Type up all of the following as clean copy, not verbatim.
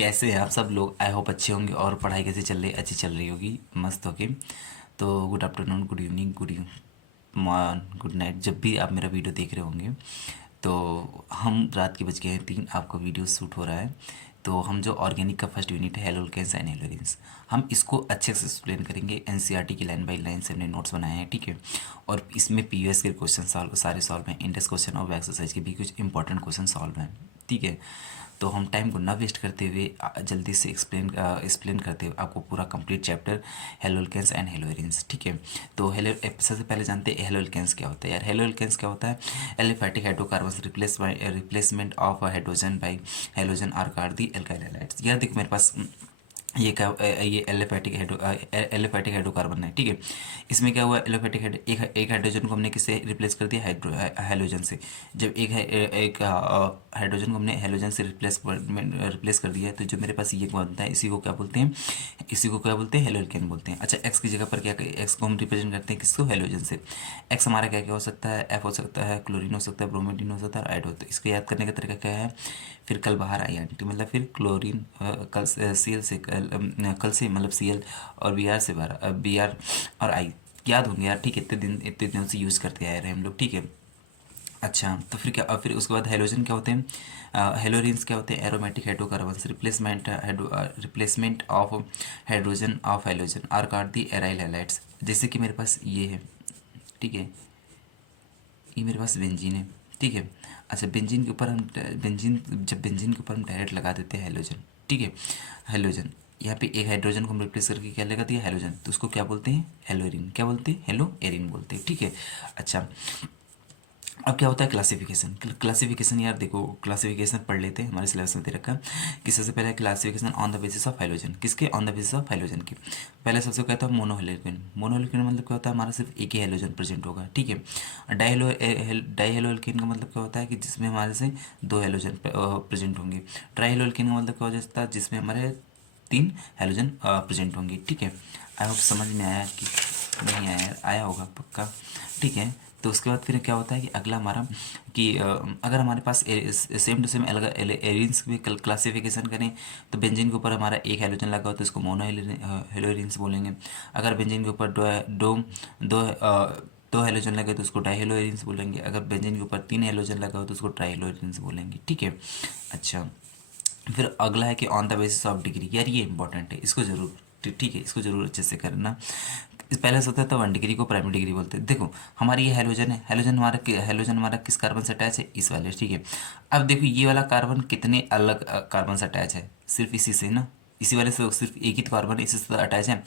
कैसे हैं आप सब लोग? आई होप अच्छे होंगे। और पढ़ाई कैसे चल रही? अच्छी चल रही होगी, मस्त होके। तो good afternoon, good evening, good morn, good night, जब भी आप मेरा वीडियो देख रहे होंगे। तो हम रात के बज गए हैं 3, आपका वीडियो शूट हो रहा है। तो हम जो ऑर्गेनिक का फर्स्ट यूनिट है हेलोल्केन्स एंड हेलोरिन्स, हम इसको अच्छे से एक्सप्लेन करेंगे। एनसीईआरटी की लाइन बाय लाइन से हमने नोट्स बनाए हैं, ठीक है। और इसमें पीयूएस के क्वेश्चन सारे सॉल्व हैं। इंडेक्स क्वेश्चन और एक्सरसाइज के भी कुछ इंपॉर्टेंट क्वेश्चन सॉल्व हैं, ठीक है। तो हम टाइम को ना वेस्ट करते हुए जल्दी से एक्सप्लेन करते हुए आपको पूरा कंप्लीट चैप्टर हेलोल्केन्स एंड हेलोरिन्स, ठीक है। तो हेलो सबसे पहले जानते हैं हेलोल्केन्स क्या होता है यार। हेलोल्केन्स क्या होता है? Aliphatic hydrocarbons replacement of hydrogen by halogen are called the alkyl halides. यार देखो मेरे पास ये क्या ये एलिफैटिक हाइड्रोकार्बन है, ठीक है। इसमें क्या हुआ? एलिफैटिक एक हाइड्रोजन को हमने किससे रिप्लेस कर दिया? हेलोजन से। जब एक हाइड्रोजन को हमने हेलोजन से रिप्लेस कर दिया, तो जो मेरे पास ये बनता है, इसी को क्या बोलते हैं? इसी को क्या बोलते हैं? हेलोल्केन बोलते हैं। अच्छा, एक्स की जगह पर क्या, एक्स को हम रिप्रेजेंट करते हैं किसको? हेलोजन से। एक्स हमारा क्या क्या हो सकता है? एफ हो सकता है, क्लोरीन हो सकता है, ब्रोमीडीन हो सकता है, आयोडो। तो इसको याद करने का तरीका क्या है? फिर कल बाहर आई आंटी, मतलब फिर क्लोरीन कल सी एल से कल से मतलब सी एल, और बी आर से बाहर बी आर और आई याद होंगे यार, ठीक है। इतने दिनों से यूज़ करते आए रहे हम लोग, ठीक है। अच्छा, तो फिर क्या, फिर उसके बाद हेलोजन क्या होते हैं? हेलोरिन्स क्या होते हैं? Aromatic hydrocarbons replacement of hydrogen of halogen are called the aryl halides. जैसे कि मेरे पास ये है, ठीक है, ये मेरे पास बेंजीन है, ठीक है। अच्छा, बेंजीन के ऊपर हम जब बेंजीन के ऊपर हम डायरेक्ट लगा देते हैं हेलोजन, ठीक है। हेलोजन, यहाँ पे एक हाइड्रोजन को हम रिप्लेस करके क्या लगा दिया? हेलोजन। तो उसको क्या बोलते हैं? हेलोरिन। क्या बोलते हैं? हेलो एरिन बोलते हैं, ठीक है। अच्छा, अब क्या होता है? क्लासिफिकेशन। क्लासिफिकेशन यार देखो, क्लासिफिकेशन पढ़ लेते हैं, हमारे सिलेबस में दे रखा है कि सबसे पहले classification on the basis of hydrogen. किसके? On the basis of hydrogen की। पहले सबसे कहता है मोनोहेलोजन। मोनोहेलोजन मतलब क्या होता है? हमारा सिर्फ एक ही हेलोजन प्रेजेंट होगा, ठीक है। डाईहेलोल्केन का मतलब क्या होता है? कि जिसमें हमारे से दो हेलोजन प्रेजेंट होंगे। ट्राईहेलोल्केन का मतलब क्या हो जाता है? जिसमें हमारे 3 हेलोजन प्रेजेंट होंगे, ठीक है। आई होप समझ में आया कि नहीं आया? आया होगा पक्का, ठीक है। तो उसके बाद फिर क्या होता है कि अगला हमारा कि अगर हमारे पास सेम टू सेम अलग एरिन्स भी क्लासिफिकेशन करें, तो बेंजीन के ऊपर हमारा एक हेलोजन लगा हो तो इसको मोनो हेलोरिन्स बोलेंगे। अगर बेंजीन के ऊपर दो दो दो हेलोजन लगे तो उसको डाईहेलोरिन्स बोलेंगे। अगर बेंजीन के ऊपर 3 हेलोजन लगा हो तो उसको ट्राईहेलोरिन्स बोलेंगे, ठीक है। अच्छा, फिर अगला है कि on the basis of degree. यार ये इंपॉर्टेंट है, इसको जरूर, ठीक है, इसको जरूर अच्छे से करना। इस पहले से होता था 1 डिग्री को प्राइमरी डिग्री बोलते हैं। देखो हमारी ये हेलोजन है, हेलोजन हमारा किस कार्बन से अटैच है? इस वाले, ठीक है। अब देखो ये वाला कार्बन कितने अलग कार्बन से अटैच है? सिर्फ इसी से ना, इसी वाले से सिर्फ एक ही तो कार्बन है, इसी से अटैच है।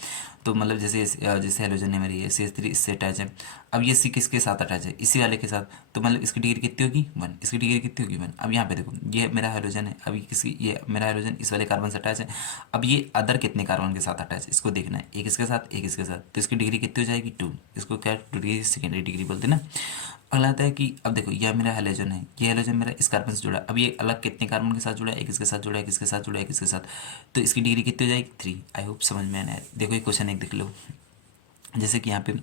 तो मतलब जैसे हेलोजन है मेरी, ये CH3 इससे अटैच है। अब ये सी किसके साथ अटैच है? इसी वाले के साथ। तो मतलब इसकी डिग्री कितनी होगी? 1। इसकी डिग्री कितनी होगी? 1। अब यहाँ पे देखो, ये मेरा हाइड्रोजन है, अभी किसी ये मेरा हाइड्रोजन इस वाले कार्बन से अटैच है। अब ये अदर कितने कार्बन के साथ अटैच है, इसको देखना है। एक इसके साथ, एक इसके साथ, तो इसकी डिग्री कितनी हो जाएगी? 2। इसको क्या 2 डिग्री सेकेंडरी डिग्री बोलते हैं ना। अगला आता है कि अब देखो यह मेरा हेलोजन है, ये हेलोजन मेरा इस कार्बन से जुड़ा है। अब ये अलग कितने कार्बन के साथ जुड़ा है? एक इसके साथ जुड़ा है, एक इसके साथ जुड़ा है, एक इसके साथ। तो इसकी डिग्री कितनी हो जाएगी? 3। आई होप समझ में आना है। देखो ये क्वेश्चन एक देख लो, जैसे कि यहाँ पे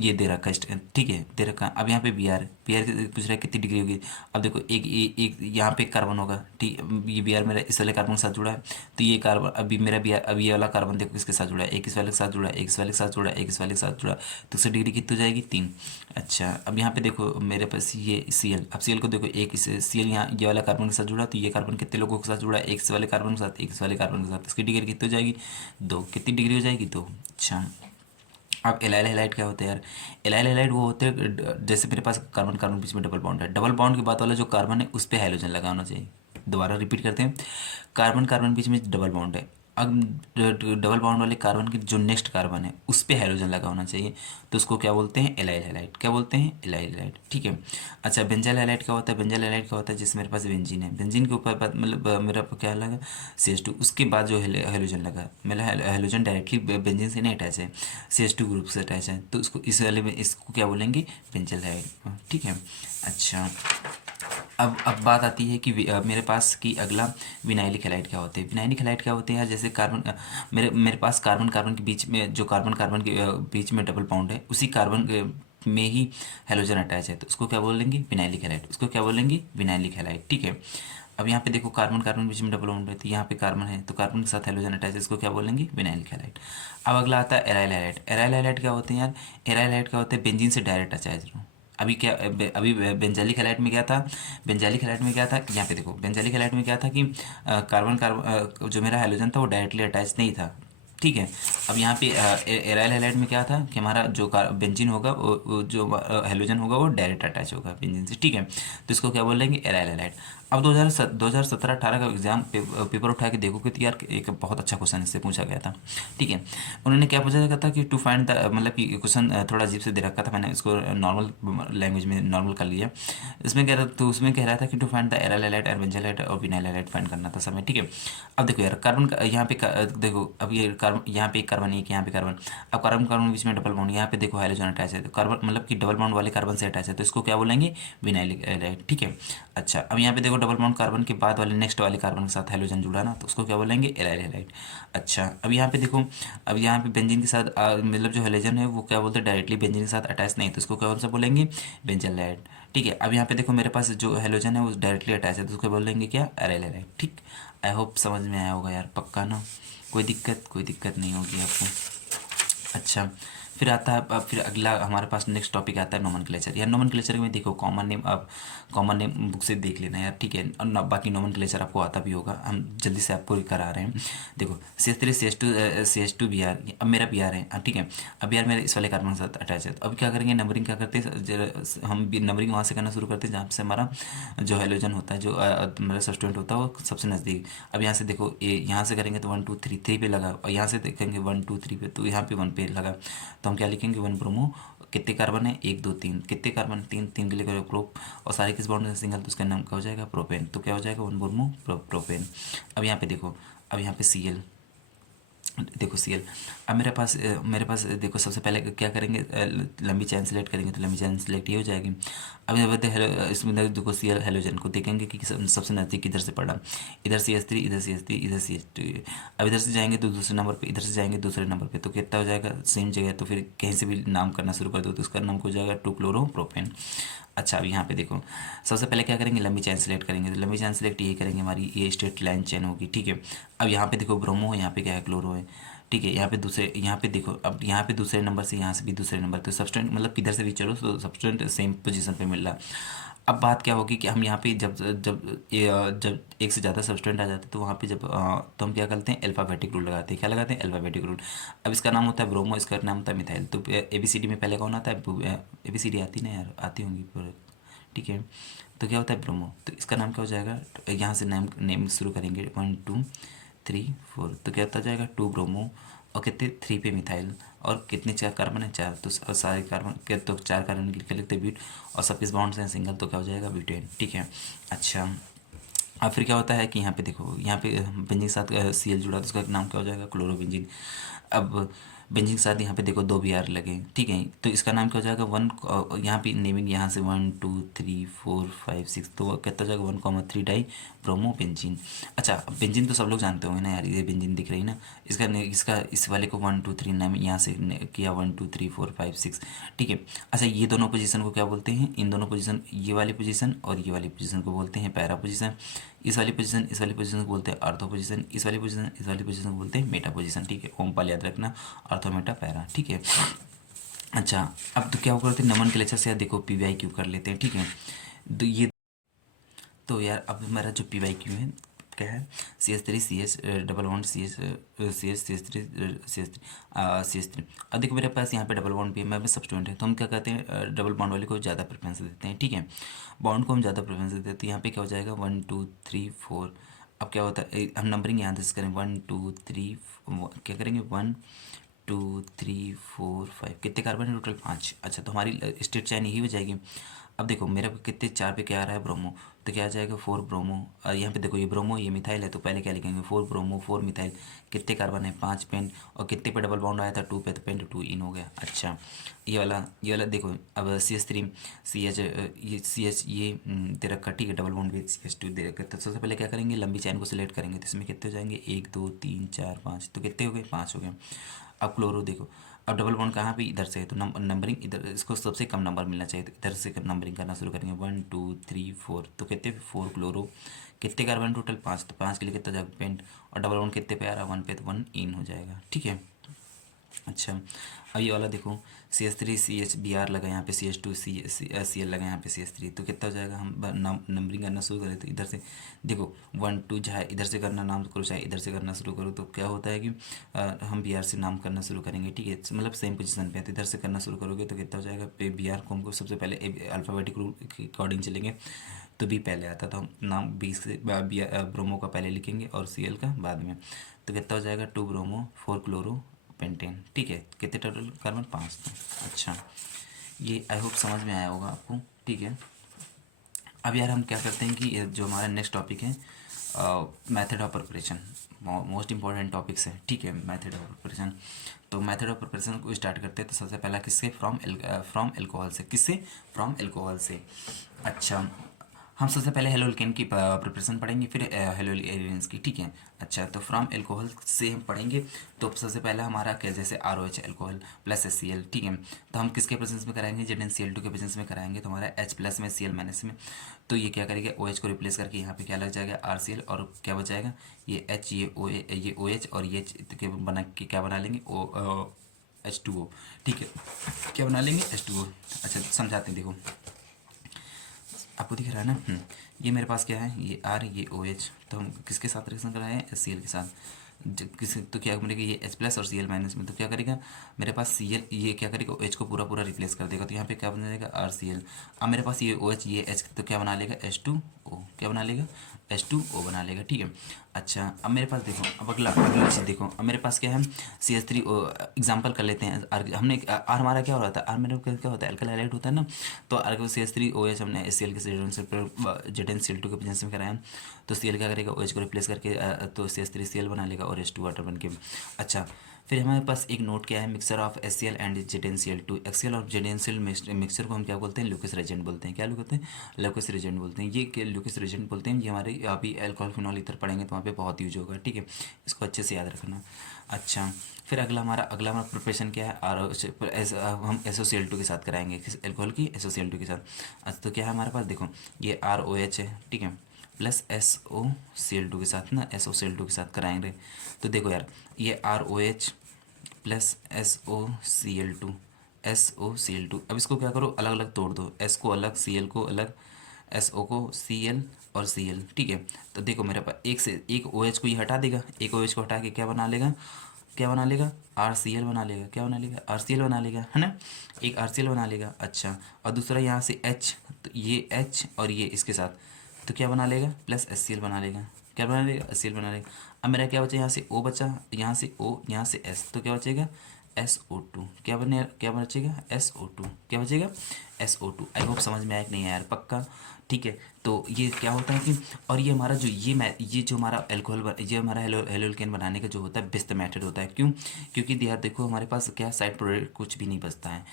ये दे रखा है, ठीक है, दे रखा। अब यहाँ पे बी आर पूछ रहा है कितनी डिग्री होगी। अब देखो एक यहाँ पे एक कार्बन होगा, ठीक। ये बी आर मेरा इस वाले कार्बन के साथ जुड़ा है, तो ये कार्बन अभी मेरा बी आर, अभी ये वाला कार्बन देखो किसके साथ जुड़ा है? एक इस वाले के साथ जुड़ा है, एक इस वाले के साथ जुड़ा है, एक इस वाले के साथ जुड़ा है। तो उससे डिग्री कितनी हो जाएगी? 3। अच्छा, अब यहाँ पे देखो मेरे पास ये सी एल। अब सी एल को देखो, एक इस सी एल यहाँ ये वाला कार्बन के साथ जुड़ा, तो ये कार्बन कितने लोगों के साथ जुड़ा है? एक इस वाले कार्बन के साथ, एक इस वाले कार्बन के साथ। इसकी डिग्री कितनी हो जाएगी? 2। कितनी डिग्री हो जाएगी? 2। अच्छा, अब एलाइल हैलाइड क्या होते हैं यार? एलाइल हैलाइड वो होते हैं जैसे मेरे पास कार्बन कार्बन बीच में डबल बॉन्ड है, डबल बॉन्ड के बाद वाला जो कार्बन है उस पर हैलोजन लगा होना चाहिए। दोबारा रिपीट करते हैं, कार्बन कार्बन बीच में डबल बॉन्ड है। अब डबल बॉन्ड वाले कार्बन के जो नेक्स्ट कार्बन है उस पर हैलोजन लगा होना चाहिए, तो उसको क्या बोलते हैं? Allyl halide. क्या बोलते हैं? एलाइल हैलाइड, ठीक है। अच्छा, बेंजाइल हैलाइड क्या होता है? बेंजाइल हैलाइड क्या होता है? जैसे मेरे पास बेंजीन है, बेंजीन के ऊपर मतलब मेरा क्या लगा? CH2। उसके बाद जो हेलोजन लगा, मेरा हेलोजन डायरेक्टली बेंजीन से नहीं अटैच है, CH2 ग्रुप से अटैच है, तो उसको इस वाले में इसको क्या बोलेंगे? बेंजाइल हैलाइड, ठीक है। अच्छा, अब बात आती है कि मेरे पास कि अगला विनाइलिक हैलाइड क्या होते हैं? विनाइलिक हैलाइड क्या होते हैं यार? जैसे कार्बन मेरे पास कार्बन कार्बन के बीच में जो कार्बन कार्बन के बीच में डबल बॉन्ड है, उसी कार्बन में ही हेलोजन अटैच है, तो उसको क्या बोलेंगे? Vinylic halide. उसको क्या बोलेंगे? विनाइलिक हैलाइड, ठीक है। अब यहाँ पे देखो कार्बन कार्बन बीच में डबल बॉन्ड है, तो यहाँ पे कार्बन है तो कार्बन के साथ हाइड्रोजन अटैच है, इसको क्या बोलेंगे, विनाइलिक हैलाइड। अब अगला आता है एराइल हैलाइड। एराइल हैलाइड क्या होते हैं यार, एराइल हैलाइड क्या होते हैं, बेंजीन से डायरेक्ट अटैच। अभी क्या अभी बेंजालिक हैलाइड में क्या था, बेंजालिक हैलाइड में क्या था, यहाँ पे देखो बेंजालिक हैलाइड में क्या था कि कार्बन कार्बन जो मेरा हाइड्रोजन था वो डायरेक्टली अटैच नहीं था, ठीक है। अब यहाँ पे एराइल हैलाइड में क्या था कि हमारा जो बेंजीन होगा वो जो हेलोजन होगा वो डायरेक्ट अटैच होगा बेंजीन से, ठीक है। तो इसको क्या बोलेंगे, एराइल हैलाइड। अब 2017-18 का एग्जाम पेपर उठा के देखो कि यार एक बहुत अच्छा क्वेश्चन इससे पूछा गया था, ठीक है। उन्होंने क्या पूछा गया था कि टू फाइंड द, मतलब कि क्वेश्चन थोड़ा अजीब से दे रखा था, मैंने इसको नॉर्मल लैंग्वेज में नॉर्मल कर लिया। इसमें कह रहा, तो उसमें कह रहा था कि to find the aryl halide और बेंजाइल हैलाइड और विनाइल हैलाइड फाइंड करना था समय, ठीक है। अब देखो यार कार्बन यहाँ पे देखो अब ये कार्बन, यहाँ पे एक कार्बन, एक यहाँ पे कार्बन। अब कार्बन कार्बन के बीच में डबल बॉन्ड, यहाँ पे देखो हाइड्रोजन अटैच है, तो कार्बन मतलब कि डबल बॉन्ड वाले कार्बन से अटैच है, तो इसको क्या बोलेंगे, विनाइलिक हैलाइड, ठीक है। अच्छा अब यहाँ पे देखो डबल बॉन्ड कार्बन के बाद वाले नेक्स्ट वाले कार्बन के साथ हाइड्रोजन जुड़ा ना, तो उसको क्या बोलेंगे, एराइल हैलाइड। अच्छा अब यहाँ पे देखो, अब यहाँ पे बेंजीन के साथ मतलब जो हाइड्रोजन है वो क्या बोलते हैं, डायरेक्टली बेंजीन के साथ अटैच नहीं, तो इसको कौन सा बोलेंगे, बेंजल हैलाइड, ठीक है। अब यहाँ पे देखो मेरे पास जो हेलोजन है वो डायरेक्टली अटैच है, तो उसको बोलेंगे क्या, एराइल हैलाइड, ठीक। आई होप समझ में आया होगा यार, पक्का ना, कोई दिक्कत नहीं होगी आपको। अच्छा फिर आता है, अब फिर अगला हमारे पास नेक्स्ट टॉपिक आता है नोमेनक्लेचर। यार नोमेनक्लेचर में देखो कॉमन नेम, आप कॉमन नेम बुक से देख लेना यार, ठीक है। और बाकी नोमेनक्लेचर आपको आता भी होगा, हम जल्दी से आपको करा रहे हैं। देखो CH3 CH2 Br, अब मेरा Br है, ठीक है। अब Br मेरे इस वाले कार्बन के साथ अटैच है, तो अब क्या करेंगे, नंबरिंग क्या करते हैं, हम भी नंबरिंग वहाँ से करना शुरू करते हैं जहाँ से हमारा जो हेलोजन होता है, जो मेरा सब्सटेंट होता है वो सबसे नज़दीक। अब यहाँ से देखो यहाँ से करेंगे तो 1 2 3 3 पे लगा, और यहाँ से देखेंगे 1 2 3 पे, तो यहाँ पे 1 पे लगा, तो हम क्या लिखेंगे, 1 ब्रोमो। कितने कार्बन है, 1 2 3, कितने कार्बन, 3 3 के लिए करो प्रोप, और सारे किस बॉन्ड से सिंगल, तो उसका नाम क्या हो जाएगा, प्रोपेन, तो क्या हो जाएगा, 1 ब्रोमो प्रोपेन। अब यहाँ पे देखो, अब यहाँ पे Cl, देखो Cl। अब मेरे पास देखो सबसे पहले क्या करेंगे, लंबी चैन सेलेक्ट करेंगे, तो लंबी चैन सेलेक्ट ये हो जाएगी। अब ये बताते हेलो, इसमें देखो Cl हेलोजन को देखेंगे कि सबसे नज़दीक किधर से पड़ा, इधर CH3, इधर CH3, इधर CH2। अब इधर से जाएंगे तो दूसरे नंबर पे, इधर से जाएंगे दूसरे नंबर पे, तो कितना हो जाएगा, सेम जगह, तो फिर कहीं से भी नाम करना शुरू कर दो तो उसका नाम हो जाएगा 2 क्लोरोप्रोपेन। अच्छा अब यहाँ पे देखो सबसे पहले क्या करेंगे, लंबी चैन सेलेक्ट करेंगे, तो लंबी चैन सेलेक्ट ये करेंगे, हमारी ये स्ट्रेट लाइन चैन होगी, ठीक है। अब यहाँ पे देखो ब्रोमो है, यहाँ पे क्या है, क्लोरो है, ठीक है। यहाँ पे दूसरे, यहाँ पे देखो, अब यहाँ पे दूसरे नंबर से, यहाँ से भी दूसरे नंबर, तो सब्सटेंट मतलब किधर से भी चलो तो सब्सटेंट सेम पोजीशन पे मिल रहा। अब बात क्या होगी कि हम यहाँ पे जब जब एक से ज़्यादा सब्सटेंट आ जाते हैं तो वहाँ पे जब तो हम क्या करते हैं, अल्फ़ाबेटिक रूल लगाते हैं, क्या लगाते हैं, अल्फ़ाबेटिक रूल। अब इसका नाम होता है ब्रोमो, इसका नाम होता है मिथाइल, तो ABCD में पहले कौन आता है, ABCD आती ना यार, आती होंगी पूरे, ठीक है। तो क्या होता है ब्रोमो, तो इसका नाम क्या हो जाएगा, यहाँ से नेम नेम शुरू करेंगे, 1 2 3 4, तो क्या होता जाएगा, 2 ब्रोमो, और कितने 3 पे मिथाइल, और कितने 4 कार्बन है, 4, तो सारे कार्बन के तो 4 कार्बन लिख लिखते ब्यूट, और सब किस बॉन्ड से हैं, सिंगल, तो क्या हो जाएगा, ब्यूटेन, ठीक है। अच्छा अब फिर क्या होता है कि यहाँ पे देखो, यहाँ पे बेंजीन के साथ Cl जुड़ा, तो उसका नाम क्या हो जाएगा, क्लोरोबेंजीन। अब बेंजीन के साथ यहाँ पे देखो 2 Br लगे, ठीक है, तो इसका नाम क्या हो जाएगा, यहाँ पे नेमिंग यहाँ से 1 2 3 4 5 6, तो वो कितना हो जाएगा, 1,3 डाई ब्रोमो बेंजीन। अच्छा अब बेंजीन तो सब लोग जानते होंगे ना यार, ये बेंजीन दिख रही ना, इसका इस वाले को 1 2 3 नाम यहाँ से किया, 1 2 3 4 5 6, ठीक है। अच्छा ये दोनों पोजीशन को क्या बोलते हैं, इन दोनों पोजीशन, ये वाली पोजीशन और ये वाली पोजीशन को बोलते हैं पैरा पोजीशन, इस वाली पोजीशन को बोलते हैं आर्थो पोजीशन, इस वाली पोजीशन को बोलते हैं मेटा पोजीशन, ठीक है। ओमपाल याद रखना, आर्थो मेटा पैरा, ठीक है। अच्छा अब तो क्या करते हैं, नमन के लेक्चर से देखो PYQ कर लेते हैं, ठीक है। तो ये, तो यार अब मेरा जो PYQ है क्या है, CH3 CH double bond CH CH3 CH3। अब देखो मेरे पास यहाँ पे डबल बॉन्ड भी है, मैं सब्स्टिट्यूएंट है, तो हम क्या कहते हैं, डबल बॉन्ड वाले को ज़्यादा प्रेफरेंस देते हैं, ठीक है। बॉन्ड को हम ज़्यादा प्रेफरेंस देते हैं, तो यहाँ पे क्या हो जाएगा, 1 2 3 4। अब क्या होता है, हम नंबरिंग यहाँ से करें, 1 2 3, क्या करेंगे, 1 2 3 4 5, कितने कार्बन है टोटल, 5। अच्छा तो हमारी स्टेट चैन यही हो जाएगी। अब देखो मेरा कितने 4 पे क्या आ रहा है, ब्रोमो, तो क्या आ जाएगा, 4 ब्रोमो। यहाँ पे देखो ये ब्रोमो ये मिथाइल है, तो पहले क्या लिखेंगे, 4 ब्रोमो 4 मिथाइल, कितने कार्बन है, 5 पेंट, और कितने पे डबल बॉन्ड आया था, 2 पे, तो पेंट 2 इन हो गया। अच्छा ये वाला देखो, अब CH3 CH ये CH ये दे रखा, ठीक है, डबल बॉन्ड भी CH2 दे रखा, तो सबसे पहले क्या करेंगे, लंबी चैन को सिलेक्ट करेंगे, तो इसमें कितने हो जाएंगे, 1 2 3 4 5, तो कितने हो गए, 5 हो गए। अब क्लोरो देखो, अब डबल बॉन्ड कहाँ पे, इधर से है, तो नंबरिंग इधर, इसको सबसे कम नंबर मिलना चाहिए, तो इधर से नंबरिंग करना शुरू करेंगे, 1 2 3 4, तो कितने 4 क्लोरो, कितने कार्बन टोटल 5, तो 5 के लिए कितना जाएगा पेंट, और डबल बॉन्ड कितने पे आ रहा है 1 पे, तो 1 इन हो जाएगा, ठीक है। अच्छा, अब ये वाला देखो, CH3 CH Br लगा यहाँ पे, CH2 Cl लगा यहाँ पे CH3, तो कितना हो जाएगा, हम नंबरिंग करना शुरू करें तो इधर से देखो 1 2, चाहे इधर से करना नाम करो चाहे इधर से करना शुरू करो, तो क्या होता है कि हम Br से नाम करना शुरू करेंगे, ठीक है, मतलब सेम पोजीशन पे है, तो इधर से करना शुरू करोगे तो कितना हो जाएगा, Br को हमको सबसे पहले अल्फ़ाबेटिक रूल के अकॉर्डिंग चलेंगे, तो बी पहले आता, तो हम नाम बी से ब्रोमो का पहले लिखेंगे और Cl का बाद में, तो कितना हो जाएगा 2 ब्रोमो 4 क्लोरो पेंटेन, ठीक है, कितने टोटल कार्बन 5 थे। अच्छा, ये आई होप समझ में आया होगा आपको, ठीक है। अब यार हम क्या करते हैं कि ये जो हमारा नेक्स्ट टॉपिक है method of preparation, most important topics है, ठीक है, मेथड ऑफ प्रिपरेशन। तो मेथड ऑफ प्रिपरेशन को स्टार्ट करते हैं, तो सबसे पहला किससे, फ्रॉम एल्कोहल से, किससे, फ्रॉम एल्कोहल से। अच्छा, हम सबसे पहले हेलो एल्केन की प्रिपरेशन पढ़ेंगे, फिर हेलो एलियंस की, ठीक है। अच्छा, तो फ्रॉम एल्कोहल से हम पढ़ेंगे, तो सबसे पहला हमारा क्या, जैसे ROH एल्कोहल प्लस HCl, ठीक है, तो हम किसके प्रेजेंस में कराएंगे, ZnCl2 के प्रेजेंस में कराएंगे, तो हमारा H प्लस में Cl माइनस में, तो ये क्या करेगा, OH को रिप्लेस करके यहाँ पे क्या लग जाएगा RCl, और क्या बचाएगा, ये H, ये OH और ये H के बना के क्या बना लेंगे, H2O, ठीक है, क्या बना लेंगे H2O। अच्छा, समझाते हैं, देखो आपको दिख रहा है ना, ये मेरे पास क्या है, ये R, ये OH, तो हम किसके साथ रिएक्शन कराए हैं, HCl के साथ, किस, तो क्या मिलेगा, ये H प्लस और Cl माइनस में, तो क्या करेगा मेरे पास Cl, ये क्या करेगा OH को पूरा पूरा रिप्लेस कर देगा, तो यहाँ पे क्या बन जाएगा RCl। अब मेरे पास ये OH, ये H, तो क्या बना लेगा H2O, क्या बना लेगा H2O बना लेगा, ठीक है। अच्छा, अब मेरे पास देखो, अब अगला चीज़ देखो, अब मेरे पास क्या है, CH3 एग्जाम्पल कर लेते हैं, हमने R हमारा क्या हो रहा था, R मेरे क्या होता है, अल्कल हाइलाइट होता है ना, तो R को CH3OH हमने HCl के ZnCl2 के प्रेजेंस में कराया, तो Cl क्या करेगा, OH को रिप्लेस करके तो CH3Cl बना लेगा और H2 वाटर बन के। अच्छा, फिर हमारे पास एक नोट क्या है, mixer of HCl and ZnCl2, HCl और ZnCl मिक्सर को हम क्या बोलते हैं, ल्यूकस रेजेंट बोलते हैं, क्या बोलते हैं, ल्यूकस रेजेंट बोलते हैं, ये क्या ल्यूकस रेजेंट बोलते हैं, ये हमारे अभी अल्कोहल फिनॉल ईथर पढ़ेंगे तो वहाँ पे बहुत यूज होगा, ठीक है, इसको अच्छे से याद रखना। अच्छा, फिर अगला हमारा प्रिपरेशन क्या है, हम SOCl2 के साथ कराएंगे, किस एल्कोहल की, SOCl2 के साथ। अच्छा, तो क्या है हमारे पास देखो, ये ROH है, ठीक है, प्लस SOCl2 के साथ ना, SOCl2 के साथ कराएंगे, तो देखो यार, ये ROH प्लस SOCl2 अब इसको क्या करो, अलग अलग तोड़ दो, S को अलग, Cl को अलग, SO को Cl और Cl, ठीक है। तो देखो मेरे पास एक से एक OH को ये हटा देगा, एक OH को हटा के क्या बना लेगा, क्या बना लेगा, RCl बना लेगा, क्या बना लेगा, RCl बना लेगा, है ना, एक RCl बना लेगा। अच्छा, और दूसरा यहाँ से H, तो ये H और ये इसके साथ, तो क्या बना लेगा, प्लस HCl बना लेगा, क्या बना लेगा, HCl बना लेगा। अब मेरा क्या बचा, यहाँ से O बचा, यहाँ से O, यहाँ से S, तो क्या बचेगा SO2, क्या बचेगा SO2, क्या बचेगा SO2। आई होप समझ में आया कि नहीं आया यार, पक्का, ठीक है। तो ये क्या होता है कि, और ये हमारा जो ये जो हमारा अल्कोहल, ये हमारा हेलोल्केन बनाने का जो होता है बेस्ट मेथड होता है, क्यों, क्योंकि यार देखो हमारे पास क्या साइड प्रोडक्ट कुछ भी नहीं बचता है,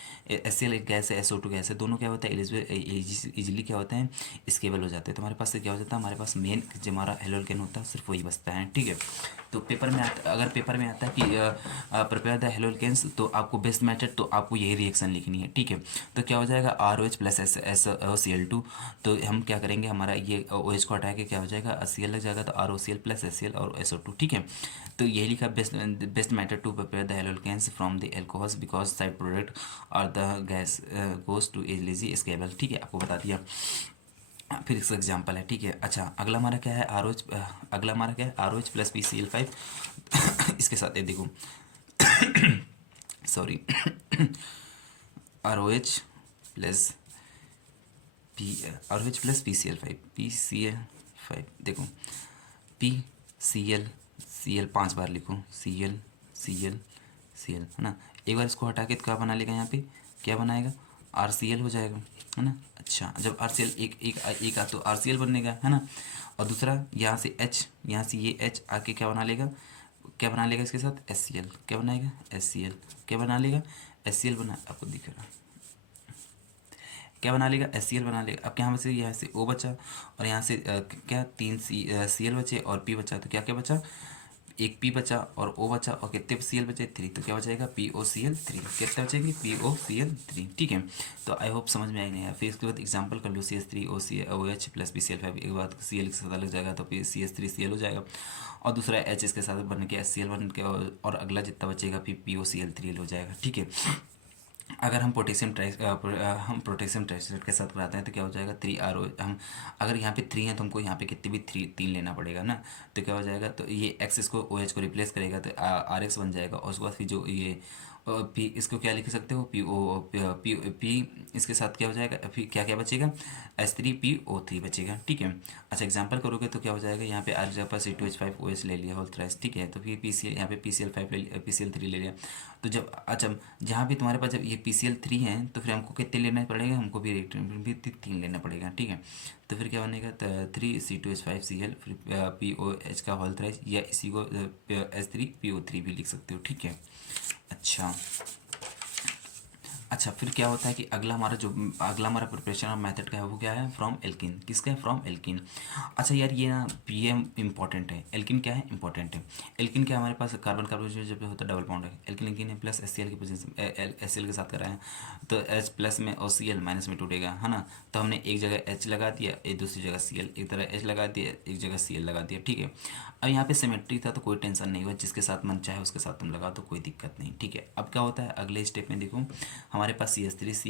HCl एक गैस है, SO2 गैस है, दोनों क्या होता है इजीली क्या होता है, स्केबल हो जाते हैं, तो हमारे पास क्या हो जाता है, हमारे पास मेन जो हमारा हेलोल्केन होता है सिर्फ वही बचता है, ठीक है। तो पेपर में अगर पेपर में आता है कि प्रिपेयर द हेलोल्केन्स, तो आपको बेस्ट मेथड, तो आपको यही रिएक्शन लिखनी है, ठीक है। तो क्या हो जाएगा ROH प्लस SOCl2, तो हम क्या करेंगे, हमारा ये OH को हटा के क्या हो जाएगा, Cl लग जाएगा, तो ROCl प्लस HCl और SO2, ठीक है। तो यही लिखा, best method to prepare the haloalkanes from the alcohols because side product और the gas goes to easily escapable, ठीक है, आपको बता दिया। फिर इसका एग्जाम्पल है, ठीक है। अच्छा, अगला हमारा क्या है, अगला हमारा क्या है, ROH प्लस PCl5 इसके साथ ये देखो सॉरी ROH प्लस PCl5 देखो, Cl 5 बार लिखो, Cl है ना, एक बार इसको हटा के तो क्या बना लेगा, यहाँ पे क्या बनाएगा, RCl हो जाएगा, है ना। अच्छा, जब RCl एक आ तो RCl बनेगा, है ना, और दूसरा यहाँ से H, यहाँ से ये H आके क्या बना लेगा इसके साथ HCl, क्या बनाएगा HCl, क्या बना लेगा HCl बना, आपको दिख रहा है, क्या बना लेगा HCl बना लेगा। अब क्या से यहाँ से O बचा, और यहाँ से क्या 3 Cl बचे और P बचा, तो क्या क्या बचा, एक पी बचा और ओ बचा और कितने सी एल बचे 3, तो क्या हो जाएगा POCl3, कितने बचेंगे POCl3। ठीक है, तो आई होप समझ में आएगा यार। फिर इसके बाद एग्जाम्पल कर लो CH3OH प्लस PCl5, एक बार Cl के साथ लग जाएगा तो CH3Cl हो जाएगा, और दूसरा H इसके साथ बन के HCl बन के, और अगला जितना बचेगा POCl3 हो जाएगा। ठीक है, अगर हम पोटेशियम ट्राइसल्फेट के साथ कराते हैं तो क्या हो जाएगा 3RO। हम अगर यहाँ पे 3 है तो हमको यहाँ पे कितने भी 3 लेना पड़ेगा ना, तो क्या हो जाएगा, तो ये X इसको OH को रिप्लेस करेगा तो RX बन जाएगा, और उसके बाद फिर जो ये पी इसको क्या लिख सकते हो पी इसके साथ क्या हो जाएगा, फिर क्या क्या बचेगा H3PO3 बचेगा। ठीक है, अच्छा एग्जांपल करोगे तो क्या हो जाएगा, यहाँ पे आर जगह पर C2H5OH ले लिया होल थ्राइस। ठीक है, तो फिर PCl यहाँ पे PCl5 ले लिया, PCl3 ले लिया। तो जब अच्छा जहाँ भी तुम्हारे पास जब ये PCl3 है तो फिर हमको कितने लेना पड़ेगा, हमको भी 3 लेना पड़ेगा। ठीक है, तो फिर क्या बनेगा 3C2H5Cl, फिर POH का होल थ्राइस, या इसी को H3PO3 भी लिख सकते हो। ठीक है, अच्छा अच्छा फिर क्या होता है कि अगला हमारा प्रिपरेशन और मेथड का है वो क्या है, फ्रॉम एल्किन। किसका है, फ्रॉम एल्किन। अच्छा यार ये ना ये इंपॉर्टेंट है, एल्किन क्या है, इंपॉर्टेंट है। एल्किन क्या हमारे पास कार्बन कार्बन जब होता है डबल बॉन्ड है, एल्किन एल्किन है प्लस HCl की पोजीशन HCl के साथ कराएं तो H प्लस में और Cl माइनस में टूटेगा, है ना। तो हमने एक जगह H लगा दिया, एक दूसरी जगह Cl, एक तरह H लगा दिया, एक जगह Cl लगा दिया। ठीक है, अब यहाँ पे सिमेट्री था तो कोई टेंशन नहीं हुआ, जिसके साथ मन चाहे उसके साथ तुम लगा तो कोई दिक्कत नहीं। ठीक है, अब क्या होता है अगले स्टेप में, देखो हमारे पास CH3C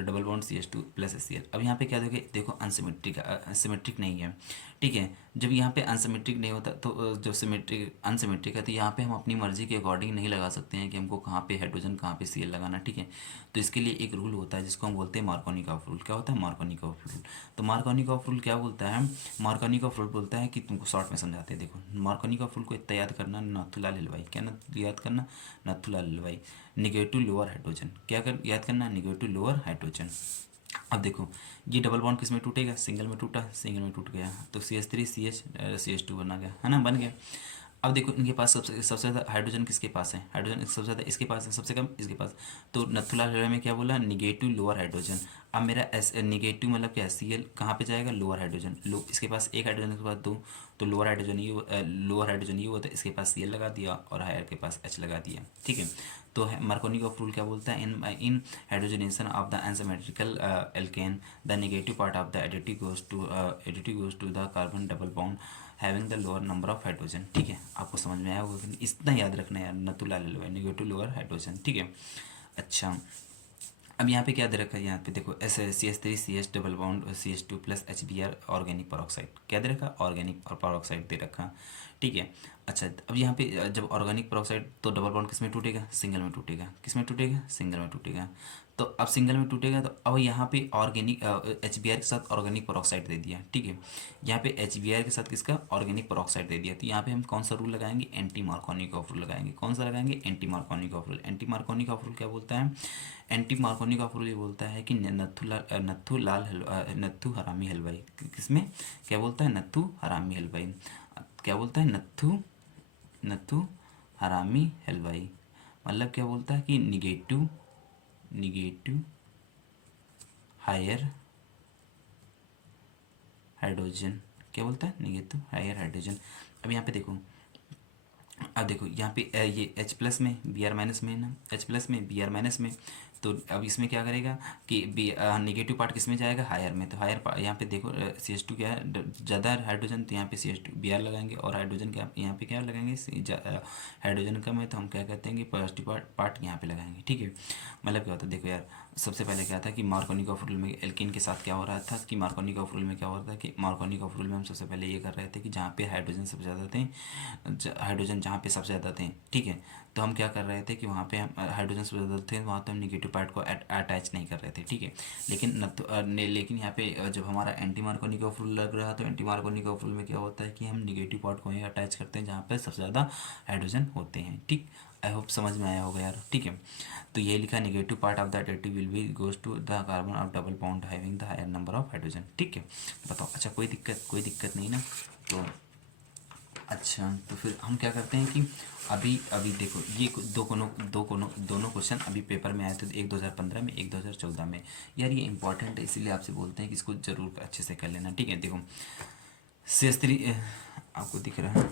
double bond CH2 plus HCl। अब यहाँ पे क्या दोगे, देखो अनसिमेट्रिक नहीं है। ठीक है, जब यहाँ पे अनसिमेट्रिक नहीं होता तो जो अनसिमेट्रिक है तो यहाँ पे हम अपनी मर्जी के अकॉर्डिंग नहीं लगा सकते हैं कि हमको कहाँ पे हाइड्रोजन कहाँ पे Cl लगाना। ठीक है, तो इसके लिए एक रूल होता है जिसको हम बोलते हैं मार्कोनिकॉफ रूल। क्या होता है, मार्कोनिकॉफ रूल। तो मार्कोनिकॉफ रूल क्या बोलता है, मार्कोनिकॉफ रूल बोलता है कि तुमको शॉर्ट में समझाते हैं। देखो मार्कोनिकॉफ रूल को इतना याद करना, नाथुलाल हलवाई, क्या ना याद करना, नाथुलाल हलवाई, निगेटिव लोअर हाइड्रोजन, क्या कर याद करना, निगेटिव लोअर हाइड्रोजन। अब देखो ये डबल बॉन्ड किस में टूटेगा, सिंगल में टूटा, सिंगल में टूट गया तो CH3CH2 बना गया, है ना, बन गया। अब देखो इनके पास सबसे ज़्यादा हाइड्रोजन किसके पास है, हाइड्रोजन सबसे ज़्यादा इसके पास है, सबसे कम इसके पास। तो नथुलाल हलवाई में क्या बोला, निगेटिव लोअर हाइड्रोजन। अब मेरा निगेटिव मतलब क्या है, Cl कहाँ पे जाएगा, लोअर हाइड्रोजन। इसके पास एक हाइड्रोजन, इसके पास 2, तो लोअर हाइड्रोजन ये होता है, इसके पास Cl लगा दिया और हायर के पास H लगा दिया। ठीक है, तो मार्कोनिकॉफ रूल क्या बोलता है, in hydrogenation of the unsymmetrical alkene the negative part of the additive goes to the carbon double bond having the lower number of hydrogen. ठीक है, आपको समझ में आया होगा कि नहीं? इतना याद रखना है यार, नथुलाल हलवाई, नेगेटिव लोअर हाइड्रोजन। ठीक है, अच्छा अब यहाँ पे क्या दे रखा है, यहाँ पे देखो CH3CH double bond CH2 plus HBr organic peroxide, क्या दे रखा, ऑर्गेनिक और पेरोक्साइड दे रखा। ठीक है, अच्छा अब यहाँ पे जब ऑर्गेनिक पेरोक्साइड तो डबल बॉन्ड किस में टूटेगा, सिंगल में टूटेगा, किस में टूटेगा, सिंगल में टूटेगा। तो अब सिंगल में टूटेगा तो अब यहाँ पे ऑर्गेनिक HBr के साथ ऑर्गेनिक पेरोक्साइड दे दिया। ठीक है, यहाँ पे HBr के साथ किसका, ऑर्गेनिक पेरोक्साइड दे दिया। तो यहाँ पे हम कौन सा रूल लगाएंगे, एंटी मार्कोनिकॉफ रूल लगाएंगे। कौन सा लगाएंगे, anti Markovnikov rule. Anti Markovnikov rule क्या बोलता है, एंटी मार्कोनिकॉफ रूल ये बोलता है कि नत्थू हरामी हलवाई, किसमें क्या बोलता है, नत्थू हरामी हलवाई, क्या बोलता है, नत्थू हरामी हलवाई, मतलब क्या बोलता है कि निगेटिव हायर हाइड्रोजन, क्या बोलता है, निगेटिव हायर हाइड्रोजन। अब यहाँ पे देखो, अब देखो यहाँ पे ये H प्लस में Br माइनस में ना, H प्लस में Br माइनस में, तो अब इसमें क्या करेगा कि नेगेटिव पार्ट किस में जाएगा, हायर में। तो हायर यहाँ पे देखो CH2 क्या है, ज़्यादा हाइड्रोजन, तो यहाँ पे CH2 Br लगाएंगे, और हाइड्रोजन क्या यहाँ पे क्या लगाएंगे, हाइड्रोजन कम है तो हम क्या कहते हैं कि पॉजिटिव पार्ट यहाँ पे लगाएंगे। ठीक है, मतलब क्या होता है, देखो यार सबसे पहले क्या था कि मार्कोनिकॉफ रूल में एल्कीन के साथ क्या हो रहा था, कि मार्कोनिकॉफ रूल में क्या हो रहा था कि मार्कोनिकॉफ रूल में हम सबसे पहले ये कर रहे थे कि जहाँ पे हाइड्रोजन सबसे ज़्यादा थे, हाइड्रोजन जहाँ पे सबसे ज़्यादा थे, ठीक है, तो हम क्या कर रहे थे कि वहाँ पे हम हाइड्रोजन सबसे ज़्यादा थे, वहाँ तो हम निगेटिव पार्ट को अटैच नहीं कर रहे थे। ठीक है, लेकिन यहाँ पे जब हमारा एंटी मार्कोनिकॉफ रूल लग रहा तो एंटी मार्कोनिकॉफ रूल में क्या होता है कि हम निगेटिव पार्ट को ही अटैच करते हैं जहाँ पे सबसे ज़्यादा हाइड्रोजन होते हैं। ठीक, आई होप समझ में आया होगा यार। ठीक है, तो ये लिखा negative part of the additive will be goes to the carbon of double bond having the higher number of hydrogen. ठीक है, बताओ, अच्छा कोई दिक्कत नहीं ना। तो अच्छा तो फिर हम क्या करते हैं कि अभी अभी देखो ये दोनों क्वेश्चन अभी पेपर में आए थे, एक 2015 में, एक 2014 में। यार ये इंपॉर्टेंट है, इसीलिए आपसे बोलते हैं कि इसको ज़रूर अच्छे से कर लेना। ठीक है, देखो CH3 आपको दिख रहा है,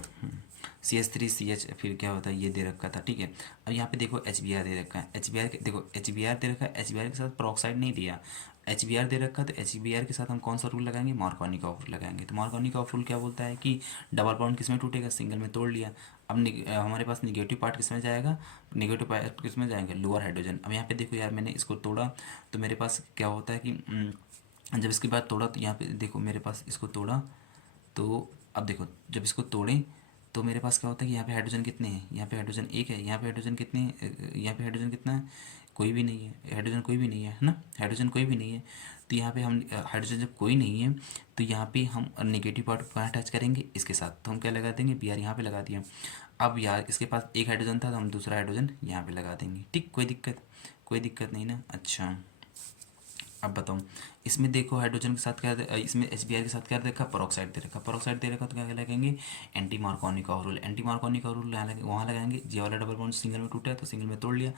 CH3CH, फिर क्या होता है ये दे रखा था, ठीक है। अब यहाँ पे देखो HBr दे रखा है, HBr देखो HBr दे रखा है, HBr के साथ पेरोक्साइड नहीं दिया, HBr दे रखा है, तो HBr के साथ हम कौन सा रूल लगाएंगे, मार्कोनी का ऑफ लगाएंगे। तो मार्कोनी का ऑफ रूल क्या बोलता है कि डबल बॉन्ड किस में टूटेगा, सिंगल में तोड़ लिया। अब हमारे पास निगेटिव पार्ट किस में जाएगा, निगेटिव पार्ट किस में जाएंगे, लोअर हाइड्रोजन। अब यहाँ पे देखो यार, मैंने इसको तोड़ा तो मेरे पास क्या होता है कि जब इसके बाद तोड़ा तो यहाँ पे देखो मेरे पास इसको तोड़ा, तो अब देखो जब इसको तोड़ें तो मेरे पास क्या होता है कि यहाँ पे हाइड्रोजन कितने हैं, यहाँ पे हाइड्रोजन एक है, यहाँ पे हाइड्रोजन कितने हैं, यहाँ पे हाइड्रोजन कितना है, कोई भी नहीं है, हाइड्रोजन कोई भी नहीं है ना, हाइड्रोजन कोई भी नहीं है। तो यहाँ पे हम हाइड्रोजन जब कोई नहीं है तो यहाँ पे हम नेगेटिव पार्ट कहाँ अटैच करेंगे, इसके साथ, तो हम क्या लगा देंगे, Br यहाँ पे लगा दिया। अब यार इसके पास एक हाइड्रोजन था तो हम दूसरा हाइड्रोजन यहाँ पे लगा देंगे, ठीक, कोई दिक्कत नहीं ना। अच्छा अब बताओ, इसमें देखो हाइड्रोजन के साथ क्या इसमें HBr के साथ क्या दे रखा, पेरोक्साइड दे रखा, पेरोक्साइड दे रखा, तो क्या लगाएंगे, एंटी मार्कोनी का रूल, एंटी मार्कोनी का रूल वहाँ लगाएंगे। जे वाला डबल बॉन्ड सिंगल में टूटा है तो सिंगल में तोड़ लिया।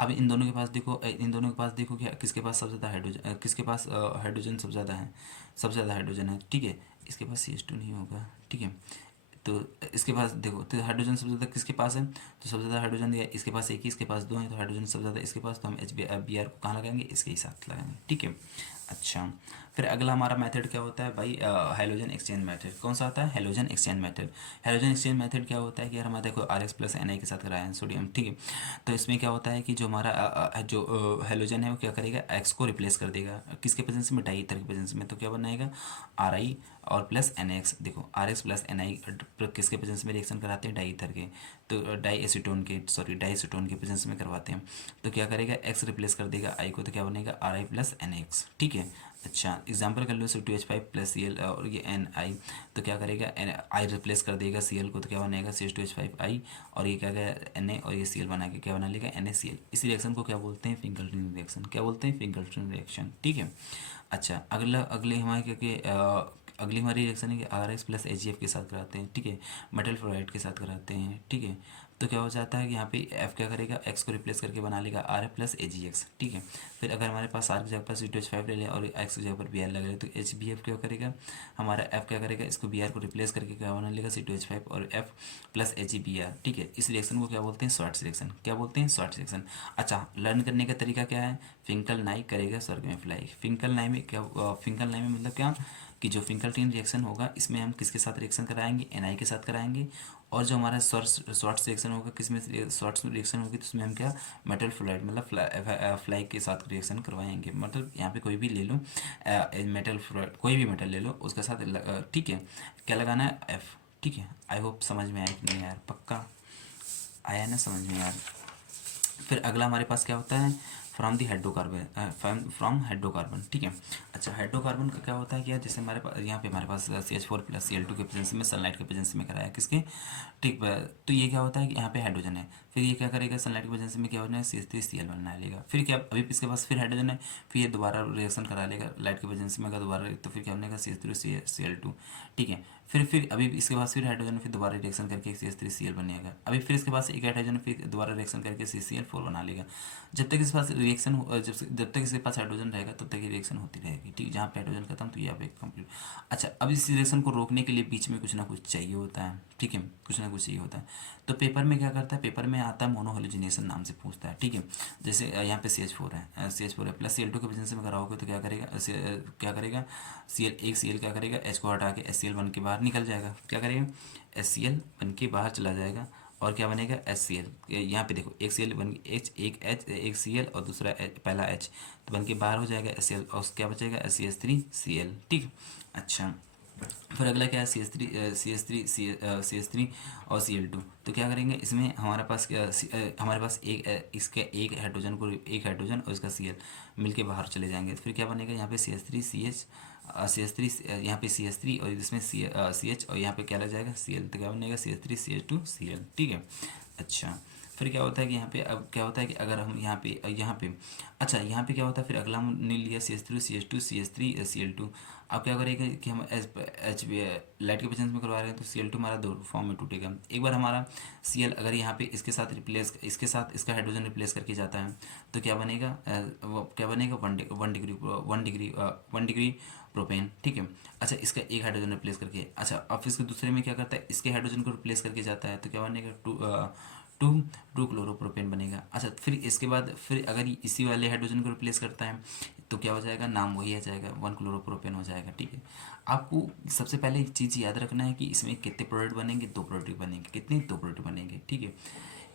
अब इन दोनों के पास देखो, इन दोनों के पास देखो क्या, किसके पास सबसे ज़्यादा हाइड्रोजन, किसके पास हाइड्रोजन सबसे ज़्यादा है, सबसे ज़्यादा हाइड्रोजन है, ठीक है। इसके पास CH2 नहीं होगा, ठीक है। तो इसके पास देखो, तो हाइड्रोजन सबसे ज़्यादा किसके पास है, तो सबसे ज़्यादा हाइड्रोजन दिया, इसके पास एक ही, इसके पास दो है, तो हाइड्रोजन सबसे ज़्यादा इसके पास, तो हम Br को कहाँ लगाएंगे, इसके ही साथ लगाएंगे, ठीक है। अच्छा, फिर अगला हमारा मेथड क्या होता है भाई, हाइड्रोजन एक्सचेंज मेथड। कौन सा आता है, hydrogen exchange method. Hydrogen exchange method क्या होता है कि यार हमारा देखो RX प्लस Na के साथ कराया है सोडियम, ठीक है। तो इसमें क्या होता है कि जो हमारा जो हाइड्रोजन है वो क्या करेगा, X को रिप्लेस कर देगा किसके प्रेजेंस में, डाई ईथर के प्रेजेंस में। तो क्या बनाएगा, Ri और प्लस NX, देखो RX प्लस Na किसके प्रेजेंस में रिएक्शन कराते हैं, डाई ईथर के, तो डाई एसीटोन के, सॉरी डाई एसीटोन के प्रेजेंस में करवाते हैं। तो क्या करेगा, X रिप्लेस कर देगा I को, तो क्या बनेगा Ri प्लस NX, ठीक है। अच्छा एग्जाम्पल कर लो, C2H5 प्लस Cl और ये Ni, तो क्या करेगा, I रिप्लेस कर देगा Cl को, तो क्या बनेगा CH2H5I, और ये क्या गया Na, और ये Cl बना के क्या बना लेगा NaCl। इस रिएक्शन को क्या बोलते हैं, फिंगल्टन रिएक्शन, क्या बोलते हैं, फिंगल्टन रिएक्शन, ठीक है। अच्छा अगले हमारे क्या कि अगली हमारी रिएक्शन है कि RX प्लस HgF के साथ कराते हैं, ठीक है, मेटल फ्लोराइड के साथ कराते हैं, ठीक है। तो क्या हो जाता है कि यहाँ पे F क्या करेगा, X को रिप्लेस करके बना लेगा Rf प्लस AgX, ठीक है। फिर अगर हमारे पास R की जगह पर C2H5 ले लें और X की जगह पर Br लगा ले, तो HbF क्या करेगा, हमारा F क्या करेगा, इसको Br को रिप्लेस करके क्या बना लेगा, C2H5 और F प्लस HgBr, ठीक है। इस रिएक्शन को क्या बोलते हैं, शॉर्ट रिएक्शन, क्या बोलते हैं, शॉर्ट रिएक्शन। अच्छा लर्न करने का तरीका क्या है, फिंकल नाई करेगा स्वर्ग में फ्लाई। फिंकल नाई में क्या, फिंकल नाई में मतलब क्या कि जो फिंकल्टीन रिएक्शन होगा इसमें हम किसके साथ रिएक्शन कराएंगे, Na के साथ कराएंगे। और जो हमारा शॉर्ट्स रिएक्शन होगा, किसमें शॉर्ट्स रिएक्शन होगी, तो उसमें हम क्या, मेटल फ्लोराइड मतलब फ्लाई के साथ रिएक्शन करवाएंगे। मतलब यहाँ पे कोई भी ले लो, मेटल फ्लोराइड कोई भी मेटल ले लो उसके साथ ठीक है। क्या लगाना है, F, ठीक है। आई होप समझ में आया कि नहीं यार, पक्का आया ना समझ में यार। फिर अगला हमारे पास क्या होता है, from the hydrocarbon, from hydrocarbon, ठीक है। अच्छा हाइड्रोकार्बन का क्या होता है कि यार जैसे हमारे पास यहाँ पे हमारे पास CH4 प्लस Cl2 के प्रेजेंस में, सनलाइट के प्रेजेंस में कराया किसके, ठीक। तो ये क्या होता है कि यहाँ पे हाइड्रोजन है, फिर ये क्या करेगा, सनलाइट के प्रेजेंस में क्या होना है, CH3Cl बना लेगा। फिर क्या, अभी इसके पास फिर हाइड्रोजन है, फिर ये दोबारा रिएक्शन करा लेगा लाइट के प्रेजेंस में, अगर दोबारा, तो फिर क्या बनेगा, CH3Cl2, ठीक है। फिर अभी इसके पास फिर हाइड्रोजन, फिर दोबारा रिएक्शन करके CH3Cl बनेगा। अभी फिर इसके पास एक हाइड्रोजन, फिर दोबारा रिएक्शन करके CCl4 बना लेगा। जब तक इसके पास रिएक्शन, जब तक इसके पास हाइड्रोजन रहेगा तब तक ये रिएक्शन होती रहेगी, ठीक। जहाँ पे हाइड्रोजन खत्म तो ये आप एक कंप्लीट। अच्छा अब इस रिएक्शन को रोकने के लिए बीच में कुछ ना कुछ चाहिए होता है, ठीक है, कुछ ना कुछ चाहिए होता है। तो पेपर में क्या करता है, पेपर में आता है मोनोहेलोजिनेशन नाम से पूछता है, ठीक है। जैसे यहाँ पे CH4 है, CH4 है प्लस Cl2 के प्रेजेंस में कराओगे तो क्या करेगा, क्या करेगा, एक Cl क्या करेगा, H को हटा के HCl बन के बाहर निकल जाएगा, क्या करेगा, HCl बन के बाहर चला जाएगा। और क्या बनेगा, HCl, यहाँ पे देखो एक Cl बन के एक Cl और दूसरा पहला H, तो बन के बाहर हो जाएगा HCl, और क्या बचेगा, CH3Cl, ठीक। अच्छा फिर अगला क्या है, CH3 और Cl2। तो क्या करेंगे इसमें, हमारे पास हमारे पास इसके एक हाइड्रोजन और इसका Cl मिलके बाहर चले जाएंगे। तो फिर क्या बनेगा, यहाँ पे CH3 यहाँ पे CH3 और इसमें CH और यहाँ पे क्या रह जाएगा, Cl, तो क्या बनेगा CH3CH2Cl, ठीक है। अच्छा फिर क्या होता है कि यहाँ पे अब क्या होता है कि अगर हम यहाँ पे अच्छा यहाँ पे क्या होता है, फिर अगला हमने लिया CH3 CH2 CH3 Cl2। अब क्या करेंगे कि हम एच लाइट के प्रेजेंस में करवा रहे हैं तो Cl2 हमारा दो फॉर्म में टूटेगा। एक बार हमारा Cl अगर यहाँ पे इसके साथ इसका हाइड्रोजन रिप्लेस करके जाता है तो क्या बनेगा, वो क्या बनेगा, 1 डिग्री प्रोपेन, ठीक है। अच्छा इसका एक हाइड्रोजन रिप्लेस करके, अच्छा अब इसके दूसरे में क्या करता है, इसके हाइड्रोजन को रिप्लेस करके जाता है तो क्या बनेगा, टू टू क्लोरोप्रोपेन बनेगा। अच्छा फिर इसके बाद फिर अगर ये इसी वाले हाइड्रोजन को रिप्लेस करता है तो क्या हो जाएगा, नाम वही आ जाएगा, 1 क्लोरोप्रोपेन हो जाएगा, ठीक है। आपको सबसे पहले एक चीज़ याद रखना है कि इसमें कितने प्रोडक्ट बनेंगे, 2 प्रोडक्ट बनेंगे, कितने, 2 प्रोडक्ट बनेंगे, ठीक है।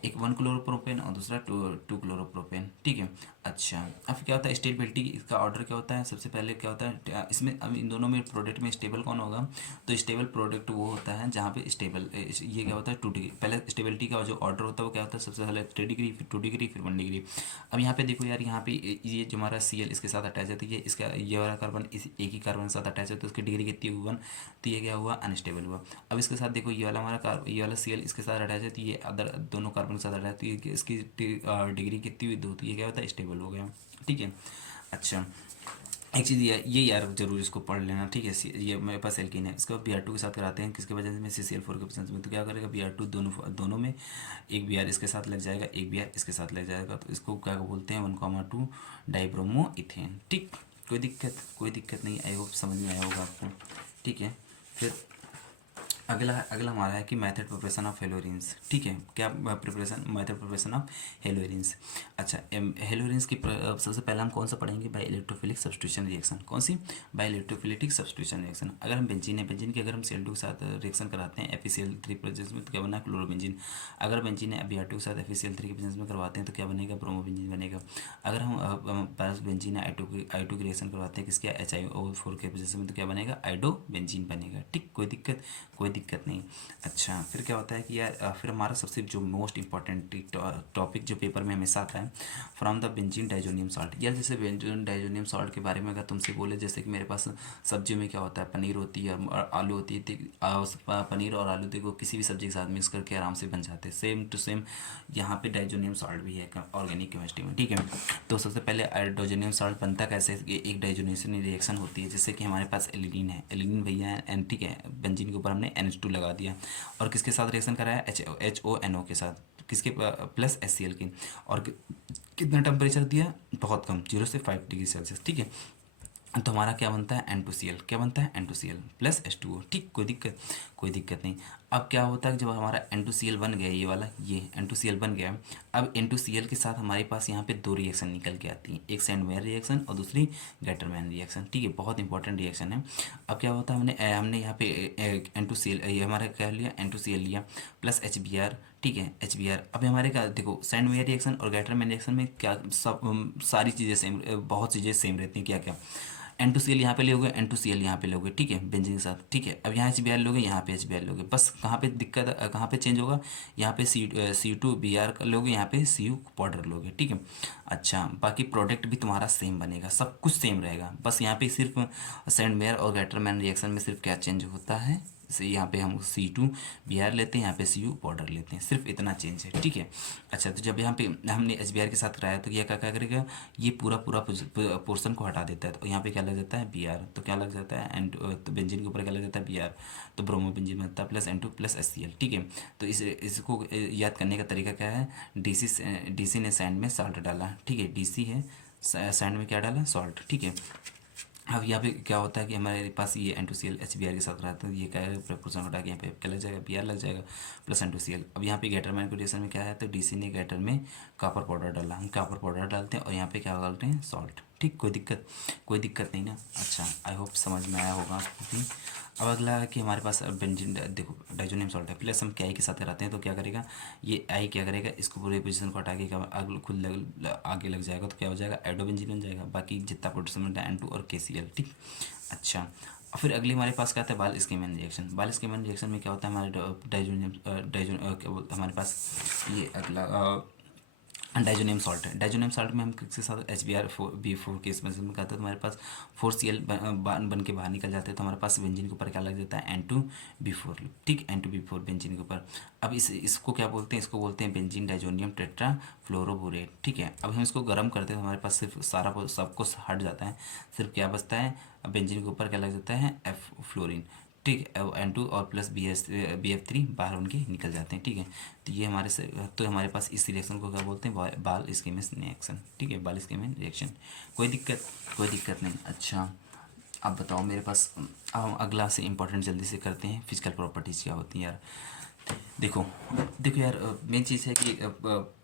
एक 1 क्लोरोप्रोपेन और दूसरा टू क्लोरोप्रोपेन, ठीक है। अच्छा अब क्या होता है स्टेबिलिटी, इसका ऑर्डर क्या होता है, सबसे पहले क्या होता है इसमें, अब इन दोनों में प्रोडक्ट में स्टेबल कौन होगा, तो स्टेबल प्रोडक्ट वो होता है जहाँ पे स्टेबल, ये क्या होता है 2 डिग्री, पहले स्टेबिलिटी का जो ऑर्डर होता है वो क्या होता है, सबसे पहले 3 डिग्री, फिर 2 डिग्री, फिर 1 डिग्री। अब यहाँ पे देखो यार, यहाँ पे ये जो हमारा Cl इसके साथ अटैच है तो ये इसका ये वाला कार्बन इस एक ही कार्बन के साथ अटैच है तो उसकी डिग्री कितनी हुई 1, तो ये क्या हुआ, अनस्टेबल हुआ। अब इसके साथ देखो ये वाला हमारा ये वाला Cl इसके साथ अटैच है तो ये अदर दोनों कार्बन के साथ अटैच है तो इसकी डिग्री कितनी हुई 2, तो ये क्या होता है, स्टेबल हो गया, ठीक है। अच्छा एक चीज़ ये यार जरूर इसको पढ़ लेना, ठीक है। ये मेरे पास एल्कीन है, इसको Br2 के साथ कराते हैं किसके वजह में, CCl4 के प्रेजेंस में, तो क्या करेगा Br2 दोनों में एक Br इसके साथ लग जाएगा, एक Br इसके साथ लग जाएगा, तो इसको क्या बोलते हैं, 1,2 डाइब्रोमो इथेन, ठीक। कोई दिक्कत नहीं, आई होप समझ में आया होगा आपको, ठीक है। फिर अगला अगला हमारा है कि मेथड प्रिपरेशन ऑफ हेलोरिन्स, ठीक है। क्या मेथड प्रिपरेशन ऑफ हेलोरिन्स। अच्छा हेलोरिन्स की सबसे पहले हम कौन सा पढ़ेंगे, बाय इलेक्ट्रोफिलिक सब्स्टिट्यूशन रिएक्शन, कौन सी, बाय इलेक्ट्रोफिलिक सब्स्टिट्यूशन रिएक्शन। अगर हम बेंजीन है, बेंजीन की अगर हम Cl2 के साथ रिएक्शन कराते हैं FeCl3 प्रोजेक्ट में तो क्या बना, क्लोरोबेंजीन। अगर बेंजीन है Br2 के साथ FeCl3 के प्रेजेंस में करवाते हैं तो क्या बनेगा, ब्रोमोबेंजीन बनेगा। अगर हम पास बेंजीन है I2 की रिएक्शन करवाते हैं किसके, HiO4 के प्रेजेंस में तो क्या बनेगा, आइडोबेंजीन बनेगा, ठीक। कोई दिक्कत नहीं। अच्छा फिर क्या होता है कि यार फिर हमारा सबसे जो मोस्ट इंपॉर्टेंट टॉपिक जो पेपर में हमेशा आता है, from the benzene diazonium salt. यार जैसे बेंजीन डाइजोनियम सॉल्ट के बारे में अगर तुमसे बोले, जैसे कि मेरे पास सब्जियों में क्या होता है, पनीर होती है और आलू होती है, पनीर और आलू देखो किसी भी सब्जी के साथ मिक्स करके आराम से बन जाते हैं, सेम टू सेम यहाँ पे डाइजोनियम सॉल्ट भी है ऑर्गेनिक केमिस्ट्री में, ठीक है। तो सबसे पहले डाइजोनियम सॉल्ट बनता कैसे, एक डाइजोनेशन रिएक्शन होती है, जैसे कि हमारे पास एलिनीन है, एलिनीन भैया है, ठीक है। बेंजीन के ऊपर हमने NH2 लगा दिया और किसके साथ रिएक्शन कराया, HONO के साथ, किसके प्लस HCl की, और कितना टेम्परेचर दिया, बहुत कम, 0 से 5 डिग्री सेल्सियस, ठीक है। तो हमारा क्या बनता है, N2Cl, क्या बनता है, N2Cl प्लस H2O, ठीक। कोई दिक्कत नहीं। अब क्या होता है जब हमारा N2Cl बन गया, ये वाला ये N2Cl बन गया, अब N2Cl के साथ हमारे पास यहाँ पे 2 रिएक्शन निकल के आती हैं, एक सैंडवेयर रिएक्शन और दूसरी गैटरमैन रिएक्शन, ठीक है। बहुत इंपॉर्टेंट रिएक्शन है। अब क्या होता है, हमने यहाँ पे N2Cl ये हमारा क्या लिया, N2Cl लिया प्लस HBr, ठीक है, HBr। अब हमारे क्या देखो, सैंडवेयर रिएक्शन और गैटरमैन रिएक्शन में क्या सब सारी चीज़ें सेम, बहुत चीज़ें सेम रहती हैं, क्या क्या, N2Cl यहाँ पे लोगे, N2Cl यहाँ पे लोगे, ठीक है, बेंजीन के साथ, ठीक है। अब यहाँ HBr लोगे, यहाँ पे HBr लोगे, बस कहाँ पे दिक्कत, कहाँ पे चेंज होगा, यहाँ पे C2Br लोगे, यहाँ पे Cu पाउडर लोगे, ठीक है। अच्छा बाकी प्रोडक्ट भी तुम्हारा सेम बनेगा, सब कुछ सेम रहेगा, बस यहाँ पे सिर्फ सैंडवेयर और गैटरमैन रिएक्शन में सिर्फ क्या चेंज होता है, जैसे यहाँ पे हम C2Br लेते हैं, यहाँ पे Cu पाउडर लेते हैं, सिर्फ इतना चेंज है, ठीक है। अच्छा तो जब यहाँ पे हमने HBr के साथ कराया तो यह क्या क्या करेगा, ये पूरा पोर्शन को हटा देता है, तो यहाँ पे क्या लग जाता है, Br, तो क्या लग जाता है, एंड तो बेंजीन के ऊपर क्या लग जाता है, Br, तो ब्रोमोबेंजीन बनता है प्लस N2 प्लस HCl, ठीक है। तो इसको याद करने का तरीका क्या है, DC ने सैंड में सॉल्ट डाला, ठीक है, DC है सैंड में क्या डाला, सॉल्ट, ठीक है। अब यहाँ पे क्या होता है कि हमारे पास ये N2Cl HBr के साथ रहता है, ये क्या है, प्रपोर्शन हटा के यहाँ पे क्या लग जाएगा, Br लग जाएगा प्लस N2Cl। अब यहाँ पे गैटरमैन के रिएक्शन में क्या है, तो DC ने गैटर में कॉपर पाउडर डाला, हम कॉपर पाउडर डालते हैं और यहाँ पे क्या डालते हैं, सॉल्ट, ठीक। कोई दिक्कत नहीं ना। अच्छा आई होप समझ में आया होगा आपको भी। अब अगला है कि हमारे पास बेंजीन देखो डाइजोनियम सॉल्ट है, प्लस हम क्या के साथ कराते हैं तो क्या करेगा, ये आई क्या करेगा, इसको पूरे पोजीशन को हटा के खुद आगे लग जाएगा तो क्या हो जाएगा, आइडोबेंजीन बन जाएगा, बाकी जितना पोटेशियम बनता है N2 और KCl, ठीक। अच्छा और फिर अगली हमारे पास क्या आता है, बाल स्कीमैन रिएक्शन। बाल स्कीमैन रिएक्शन में क्या होता है, हमारे डाइजोनियम हमारे पास ये अगला डाइजोनियम सॉल्ट है। डाइजोनियम सॉल्ट में हम किसके साथ HBr4 के इसमें कहते हैं तो हमारे पास 4Cl बन के बाहर निकल जाते हैं, तो हमारे पास बेंजीन के ऊपर क्या लग जाता है N2B4, ठीक, N2B4 बेंजीन के ऊपर। अब इसको क्या बोलते हैं, इसको बोलते हैं बेंजीन डाइजोनियम टेट्राफ्लोरोबोरेट, ठीक है। अब हम इसको गर्म करते हैं तो हमारे पास सिर्फ सारा सब कुछ हट जाता है, सिर्फ क्या बचता है, बेंजीन के ऊपर क्या लग जाता है F फ्लोरीन, ठीक है। N2 और प्लस BF3 बाहर उनके निकल जाते हैं, ठीक है। तो ये हमारे से, तो हमारे पास इस रिएक्शन को क्या बोलते हैं, बाल स्कीमेस रिएक्शन, ठीक है, बाल स्कीमेस रिएक्शन। कोई दिक्कत नहीं। अच्छा, अब बताओ मेरे पास, अब हम अगला से इम्पोर्टेंट जल्दी से करते हैं, फिजिकल प्रॉपर्टीज़ क्या होती हैं यार। देखो देखो यार, मेन चीज़ है कि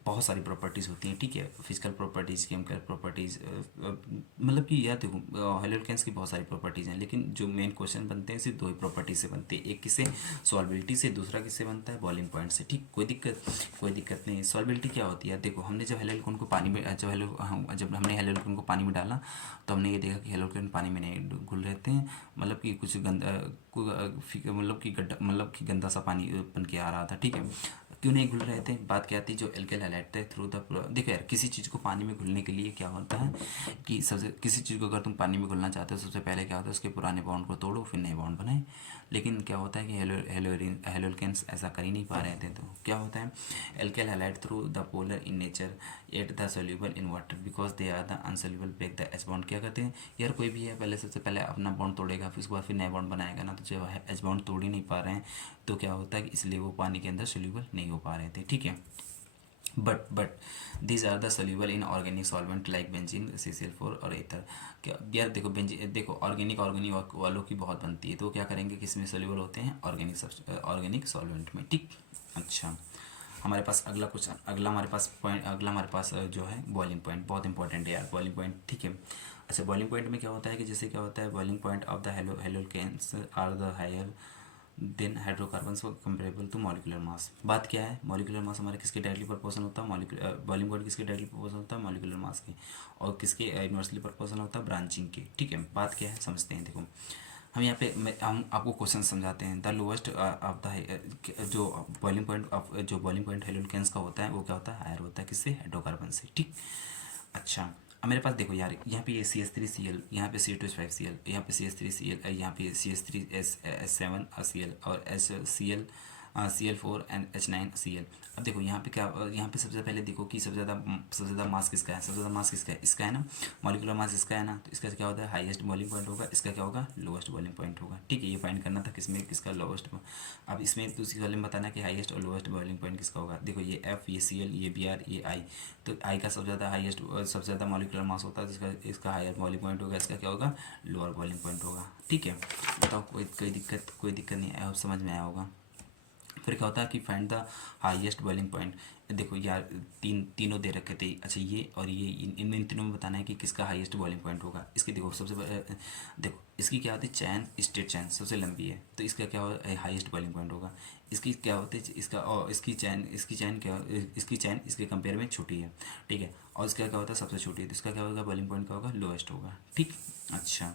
बहुत सारी प्रॉपर्टीज़ होती हैं, ठीक है। फिजिकल प्रॉपर्टीज़, केमिकल प्रॉपर्टीज़, मतलब कि यार देखो हेलोकेन्स की बहुत सारी प्रॉपर्टीज़ हैं, लेकिन जो मेन क्वेश्चन बनते हैं सिर्फ दो ही प्रॉपर्टी से बनते हैं, एक किससे, सॉल्बिलिटी से, दूसरा किससे बनता है, बॉइलिंग पॉइंट से, ठीक। कोई दिक्कत नहीं। सॉल्बिलिटी क्या होती है, देखो हमने जब हेलोकेन को पानी में जब हमने हेलोकेन को पानी में डाला तो हमने ये देखा कि हेलोकेन पानी में नहीं घुल रहते हैं, मतलब कि कुछ गंदा मतलब कि गंदा सा पानी बन के आ रहा था, ठीक है। क्यों नहीं घुल रहे थे, बात क्या थी, जो एल्केल हैलाइड थे थ्रू द, देखो यार किसी चीज़ को पानी में घुलने के लिए क्या होता है कि सबसे, किसी चीज़ को अगर तुम पानी में घुलना चाहते हो सबसे पहले क्या होता है, उसके पुराने बॉन्ड को तोड़ो फिर नए बॉन्ड बनाए। लेकिन क्या होता है कि हेलोकेन्स ऐसा कर ही नहीं पा रहे थे, तो क्या होता है, alkyl halide through the polar in nature at the soluble in water because they are the unsoluble break the H bond. क्या करते हैं यार, कोई भी है पहले, सबसे पहले अपना बॉन्ड तोड़ेगा, फिर उसके बाद फिर नया बॉन्ड बनाएगा ना, तो जब एच बॉन्ड तोड़ ही नहीं पा रहे हैं तो क्या होता है कि इसलिए वो पानी के अंदर सोल्यूबल नहीं हो पा रहे थे, ठीक है। But these are the soluble in organic solvent like benzene, CCl4 और एथर। क्या यार देखो, बेंजीन देखो ऑर्गेनिक वालों की बहुत बनती है, तो क्या करेंगे, किस में सोल्यूबल होते हैं, ऑर्गेनिक सॉल्वेंट में, ठीक। अच्छा, हमारे पास अगला क्वेश्चन, अगला हमारे पास जो है बॉइलिंग पॉइंट, बहुत इंपॉर्टेंट है यार बॉइलिंग पॉइंट, ठीक है। अच्छा, बॉइलिंग पॉइंट में क्या होता है कि जैसे क्या होता है, boiling point of the haloalkanes are the higher than hydrocarbons comparable to molecular mass. बात क्या है, मॉलिकुलर मास हमारे किसके डायरेक्टली प्रोपोर्शनल होता है, बॉइलिंग पॉइंट किसके डायरेक्टली प्रोपोर्शनल होता है, मॉलिकुलर मास के, और किसके इनवर्सली प्रोपोर्शनल होता है, ब्रांचिंग के, ठीक है। बात क्या है समझते हैं, देखो हम यहाँ पे हम आपको क्वेश्चन समझाते हैं। द लोएस्ट ऑफ द जो बॉइलिंग पॉइंट हेलोकेन्स का होता है वो क्या होता है, हायर होता है किससे, हाइड्रोकार्बन से, ठीक। अच्छा, अब मेरे पास देखो यार, यहाँ पे ये CH3Cl, यहाँ पे C2H5Cl, यहाँ पे CH3Cl, यहाँ पे CH3S7Cl और Cl4 एंड H9Cl। अब देखो यहाँ पे क्या, यहाँ पे सबसे पहले देखो कि सबसे ज़्यादा मास किसका है, सबसे ज़्यादा मास किसका है, इसका है ना, मॉलिकुलर मास इसका है ना, तो इसका क्या होता है, हाईएस्ट बॉइलिंग पॉइंट होगा, इसका क्या होगा, लोएस्ट बॉइलिंग पॉइंट होगा, ठीक है। ये फाइंड करना था किसमें, किसका लोएस्ट। अब इसमें दूसरी वाले में बताना कि हाईएस्ट और लोएस्ट बॉइलिंग पॉइंट किसका होगा। देखो ये F, ये Cl, ये Br, ये I, तो I का सबसे ज़्यादा हाईएस्ट, सबसे ज़्यादा मॉलिकुलर मास होता है, जिसका इसका हायर बॉइलिंग पॉइंट होगा, इसका क्या होगा, लोअर बॉइलिंग पॉइंट होगा, ठीक है। बताओ, कोई दिक्कत नहीं है, अब समझ में आया होगा। फिर क्या होता है कि find the highest boiling point. देखो यार, तीनों दे रखे थे, अच्छा ये और ये, इन तीनों में बताना है कि किसका हाईएस्ट बॉइलिंग पॉइंट होगा। इसकी देखो देखो इसकी क्या होती है, चैन, स्ट्रेट चैन सबसे लंबी है, तो इसका क्या होगा, हाईएस्ट बॉइलिंग पॉइंट होगा। इसकी क्या होती है, इसका और इसकी चैन इसके कंपेयर में छोटी है, ठीक है। और इसका क्या होता है, सबसे छोटी है, तो इसका क्या होगा, बॉइलिंग पॉइंट क्या होगा, लोएस्ट होगा, ठीक। अच्छा,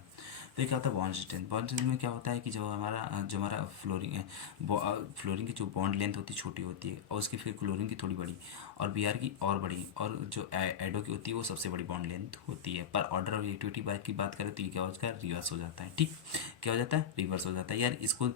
फिर क्या होता है बॉन्ड स्ट्रेंथ। बॉन्ड स्ट्रेंथ में क्या होता है कि जो हमारा फ्लोरीन की जो बॉन्ड लेंथ होती है छोटी होती है, और उसकी फिर क्लोरीन की थोड़ी बड़ी, और Br की और बड़ी, और जो एडो की होती है वो सबसे बड़ी बॉन्ड लेंथ होती है। पर ऑर्डर ऑफ रिएक्टिविटी की बात करें तो ये क्या हो जाता है, रिवर्स हो जाता है, ठीक। क्या हो जाता है, रिवर्स हो जाता है यार। इसको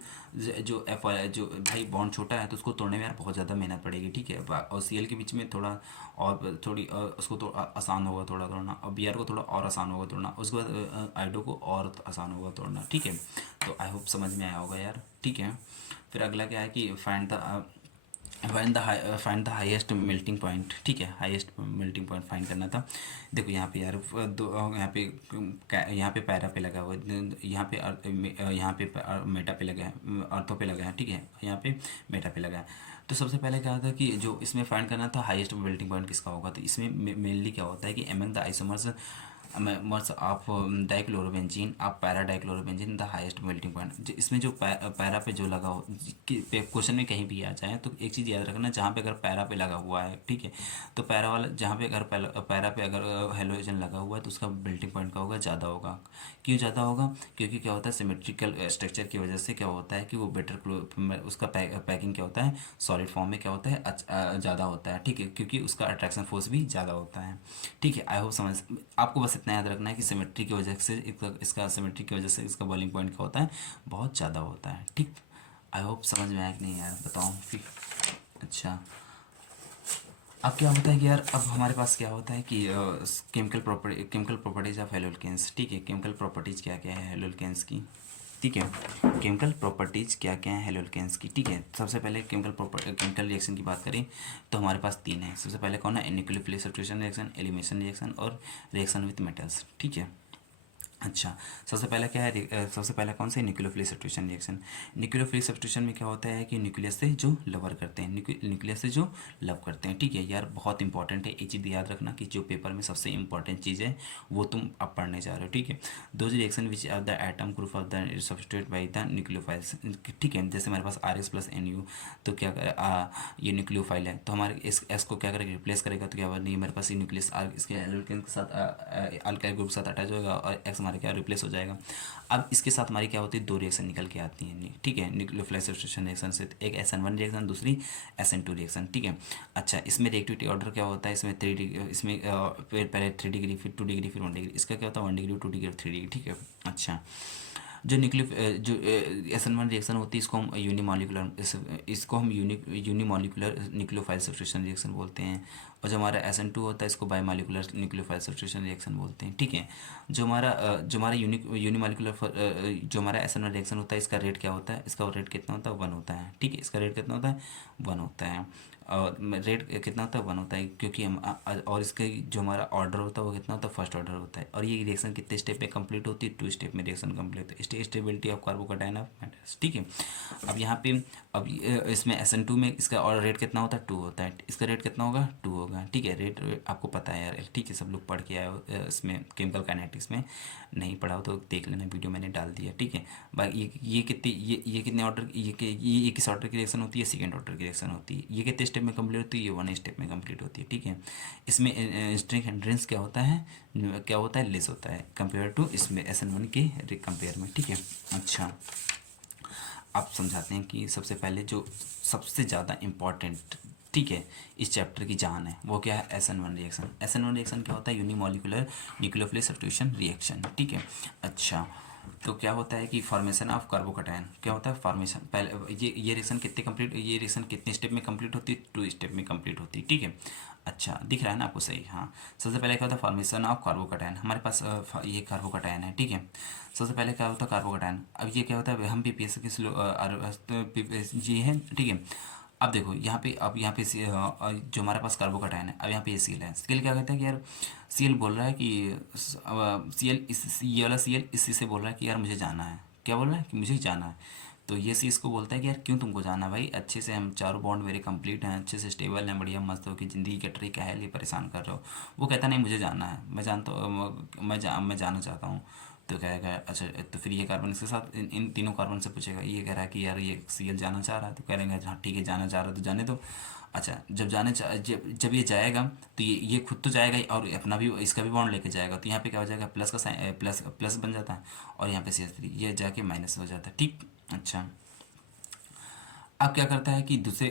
जो एफ जो भाई बॉन्ड छोटा है तो उसको तोड़ने में यार बहुत ज़्यादा मेहनत पड़ेगी, ठीक है। और Cl के बीच में थोड़ी उसको तो आसान होगा थोड़ा तोड़ना, और Br को थोड़ा और आसान होगा तोड़ना, उसके बाद आइडो को और आसान होगा तोड़ना, ठीक है। तो आई होप समझ में आया होगा यार, ठीक है। फिर अगला क्या है कि find the highest melting point, ठीक है। हाईएस्ट मेल्टिंग पॉइंट फाइंड करना था। देखो यहाँ पे यार यहाँ पे पैरा पे लगा हुआ है, यहाँ पे मेटा पे लगा है, अर्थों पे लगा है, ठीक है। यहाँ पे मेटा पे लगा है। तो सबसे पहले क्या था कि जो इसमें फाइंड करना था हाईएस्ट मेल्टिंग पॉइंट किसका होगा, तो इसमें मेनली क्या होता है कि among the isomers modes of dichlorobenzene of para dichlorobenzene the highest melting point. इसमें जो पैरा पे जो लगा हो, क्वेश्चन में कहीं भी आ जाए तो एक चीज़ याद रखना, जहाँ पे अगर पैरा पे लगा हुआ है, ठीक है, तो पैरा वाला जहाँ पे अगर पैरा पे अगर हेलोजन लगा हुआ है तो उसका मेल्टिंग पॉइंट का होगा ज़्यादा होगा। क्यों ज़्यादा होगा? क्योंकि क्या होता है, सिमेट्रिकल स्ट्रक्चर की वजह से क्या होता है कि वो बेटर उसका पैकिंग क्या होता है, सॉलिड फॉर्म में क्या होता है, ज़्यादा होता है, ठीक है, क्योंकि उसका अट्रैक्शन फोर्स भी ज़्यादा होता है। ठीक है, आई होप समझ, आपको बस इतना याद रखना है कि सिमेट्री की वजह से इसका सिमेट्री की वजह से इसका बॉइलिंग पॉइंट क्या होता है, बहुत ज़्यादा होता है। ठीक, आई होप समझ में आया कि नहीं यार, बताओ फिर। अच्छा, अब क्या होता है कि यार, अब हमारे पास क्या होता है कि केमिकल प्रॉपर्टीज ऑफ हेलोल्केन्स। ठीक है, केमिकल प्रॉपर्टीज क्या क्या है हेलोल्केन्स की, ठीक है, केमिकल प्रॉपर्टीज क्या क्या है हेलोल्केन्स की। ठीक है, सबसे पहले केमिकल रिएक्शन की बात करें तो हमारे पास तीन है। सबसे पहले कौन है, nucleophilic substitution reaction, elimination reaction और रिएक्शन विथ मेटल्स। ठीक है, अच्छा, सबसे पहला क्या है, सबसे पहला कौन सा है, nucleophilic substitution reaction. Nucleophilic substitution में क्या होता है कि न्यूक्लियस से जो लवर करते हैं, न्यूक्लियस से जो लव करते हैं। ठीक है यार, बहुत इंपॉर्टेंट है, ये चीज़ याद रखना कि जो पेपर में सबसे इंपॉर्टेंट चीज़ है वो तुम अब पढ़ने जा रहे हो। ठीक है, those reaction which are the atom group of the substitute by the nucleophiles. ठीक है, जैसे हमारे पास RX प्लस NU, तो क्या करे, ये न्यूक्लियोफाइल है तो हमारे इस S को क्या करेगा, रिप्लेस करेगा, तो क्या होगा, नहीं मेरे पास ये न्यूक्लियस इसके एल्केन के साथ अल्काइल ग्रुप के साथ अटैच होगा और X हमारे क्या रिप्लेस हो जाएगा। अब इसके साथ हमारी क्या होती है, दो रिएक्शन निकल के आती हैं। ठीक है, न्यूक्लियोफिलिक सब्स्टिट्यूशन रिएक्शन से, एक SN1 रिएक्शन, दूसरी SN2 रिएक्शन। ठीक है, अच्छा, इसमें रिएक्टिविटी ऑर्डर क्या होता है, इसमें 3 डिग्री, इसमें पहले 3 डिग्री, फिर 2 डिग्री, फिर 1 डिग्री। इसका क्या होता है, 1 डिग्री, 2 डिग्री और 3 डिग्री। ठीक है, अच्छा, जो जो SN1 रिएक्शन होती है इसको हम इसको हम यूनिमॉलिकुलर न्यूक्लियोफाइल सब्स्टिट्यूशन रिएक्शन बोलते हैं। और जो हमारा SN2 होता है इसको बायोमॉलिकुलर न्यूक्लियोफाइल सब्स्टिट्यूशन रिएक्शन बोलते हैं। ठीक है, जो हमारा यूनिमॉलिकुलर जो हमारा SN1 रिएक्शन होता है, इसका रेट क्या होता है, इसका रेट कितना होता है, 1 होता है। ठीक है, इसका रेट कितना होता है, 1 होता है। और रेट कितना होता है, 1 होता है, क्योंकि हम और इसका जो हमारा ऑर्डर होता है वो कितना होता है, फर्स्ट ऑर्डर होता है। और ये रिएक्शन कितने स्टेप में कंप्लीट होती है, 2 स्टेप में रिएक्शन कंप्लीट होती है, stability of carbocation of metals. ठीक है, अब यहाँ पे अब इसमें SN2 में इसका और रेट कितना होता है, 2 होता है, इसका रेट कितना होगा, 2 होगा। ठीक है, रेट आपको पता है यार, ठीक है, सब लोग पढ़ के आए हो इसमें केमिकल काइनेटिक्स में, नहीं पढ़ा हो तो देख लेना, वीडियो मैंने डाल दिया। ठीक है, बाकी ये कितने ऑर्डर, ये किस ऑर्डर की रिएक्शन होती है, सेकंड ऑर्डर की रिएक्शन होती है। ये कितने स्टेप में कंप्लीट होती है, ये 1 स्टेप में कंप्लीट होती है। ठीक है, इसमें स्ट्रिंग हिंड्रेंस क्या होता है, लेस होता है कंपेयर टू इसमें SN1 के कंपेयर में। ठीक है, अच्छा, आप समझाते हैं कि सबसे पहले जो सबसे ज़्यादा इम्पॉर्टेंट, ठीक है, इस चैप्टर की जान है वो क्या है, SN1 रिएक्शन। SN1 रिएक्शन क्या होता है, यूनिमॉलिकुलर न्यूक्लियोफिलिक सब्स्टिट्यूशन रिएक्शन। ठीक है, अच्छा, तो क्या होता है कि फॉर्मेशन ऑफ कार्बोकैटायन, क्या होता है फॉर्मेशन, पहले ये रिएक्शन ये रिएक्शन कितने स्टेप में कंप्लीट होती है, 2 स्टेप में कंप्लीट होती है। ठीक है, अच्छा, दिख रहा है ना आपको सही, हाँ। सबसे पहले क्या होता है, फॉर्मेशन ऑफ कार्बोकैटायन, हमारे पास ये कार्बोकैटायन है। ठीक है, सबसे पहले क्या होता है कार्बोकैटायन, अब ये क्या होता है, हम PPS के जी है। ठीक है, अब देखो यहाँ पे, अब यहाँ पे जो हमारे पास कार्बोकैटायन है, अब यहाँ पे Cl है। Cl क्या कहता है कि यार, Cl बोल रहा है कि ये वाला Cl इसी से बोल रहा है कि यार मुझे जाना है, क्या बोल रहा है कि मुझे जाना है। तो ये सी इसको बोलता है कि यार क्यों तुमको जाना भाई, अच्छे से हम चारों बॉन्ड मेरे कंप्लीट हैं, अच्छे से स्टेबल हैं, बढ़िया मस्त हो कि ज़िंदगी कट रही, क्या है लिए परेशान कर रहे हो। वो कहता नहीं मुझे जाना है, मैं जानता हूँ, मैं जाना चाहता हूँ। तो कहेगा अच्छा, तो फिर ये कार्बन इसके साथ इन तीनों कार्बन से पूछेगा, ये कह रहा है कि यार ये Cl जाना चाह रहा है, तो कहेंगे हाँ ठीक है जाना चाह रहा है तो जाने दो। अच्छा, जब ये जाएगा तो ये खुद तो जाएगा ही और अपना भी, इसका भी बॉन्ड लेके जाएगा, तो यहाँ पे क्या हो जाएगा, प्लस का साइन, प्लस बन जाता है, और यहाँ पे CH3 ये जाके माइनस हो जाता है। ठीक, अच्छा, अब क्या करता है कि दूसरे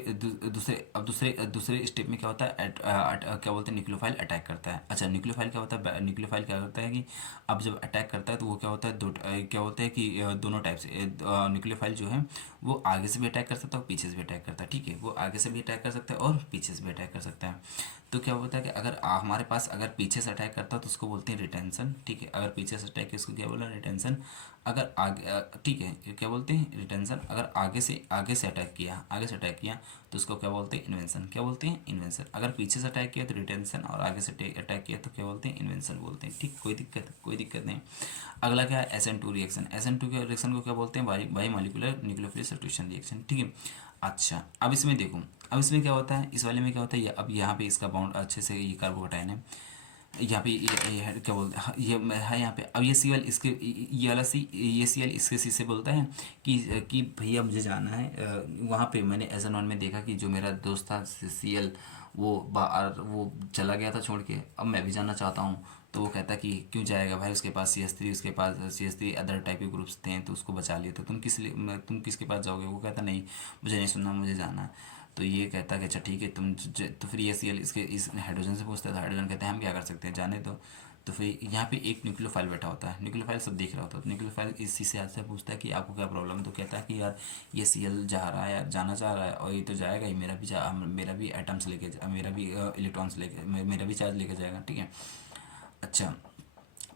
स्टेप में क्या होता है, क्या बोलते हैं, न्यूक्लियोफाइल अटैक करता है। अच्छा, न्यूक्लियोफाइल क्या होता है, न्यूक्लियोफाइल क्या करता है कि अब जब अटैक करता है तो वो क्या होता है, क्या होता है कि दोनों टाइप से न्यूक्लियोफाइल जो है वो आगे से भी अटैक कर सकता है और पीछे से भी अटैक करता है। ठीक है, वो आगे से भी अटैक कर सकता है और पीछे से भी अटैक कर सकता है। तो क्या होता है कि अगर हमारे पास अगर पीछे से अटैक करता है तो उसको बोलते हैं रिटेंशन। ठीक है, अगर पीछे से अटैक किया उसको क्या बोला, रिटेंशन। अगर आगे ठीक है, क्या बोलते हैं, रिटेंशन। अगर आगे से अटैक किया तो उसको क्या बोलते हैं, इन्वेंशन। क्या बोलते हैं, इन्वेंशन। अगर पीछे से अटैक किया तो रिटेंशन, और आगे से अटैक किया तो क्या बोलते हैं, इन्वेंशन बोलते हैं। ठीक, कोई दिक्कत नहीं। अगला क्या है, SN2 रिएक्शन। SN2 के रिएक्शन को क्या बोलते हैं, by molecular nucleophilic substitution reaction. ठीक है, अच्छा, अब इसमें देखो, अब इसमें क्या होता है, इस वाले में क्या होता है, अब यहाँ पे इसका बॉन्ड अच्छे से, ये कार्बोकैटायन है, यहाँ पे क्या बोलते हैं, हाँ, ये है यहाँ पे। अब ये सी एल इसके ये वाला सी ये सी एल इसके सी से बोलता है कि भैया मुझे जाना है वहाँ पे। मैंने एज एन वन में देखा कि जो मेरा दोस्त था सी एल, वो बाहर वो चला गया था छोड़ के। अब मैं भी जाना चाहता हूँ। तो वो कहता कि क्यों जाएगा भाई, उसके पास सी एस थ्री, उसके पास C S three other type के ग्रुप्स थे तो उसको बचा लिए। तो तुम किसके पास जाओगे? वो कहता नहीं, मुझे नहीं सुनना, मुझे जाना है। तो ये कहता कि अच्छा ठीक है तो फिर ये सी एल इसके इस हाइड्रोजन से पूछता था। हाइड्रोजन कहते हैं हम क्या कर सकते हैं, जाने दो। तो फिर यहाँ पे एक न्यूक्लियोफाइल बैठा होता है, न्यूक्लियोफाइल सब देख रहा होता है। तो न्यूक्लियोफाइल इसी से आंसर पूछता है कि आपको क्या प्रॉब्लम है। तो कहता है कि यार ये सी एल जा रहा है, यार जाना चाह रहा है, और ये तो जाएगा ही, मेरा भी एटम्स लेके मेरा भी इलेक्ट्रॉन्स लेके मेरा भी चार्ज लेके जाएगा, ठीक है। अच्छा,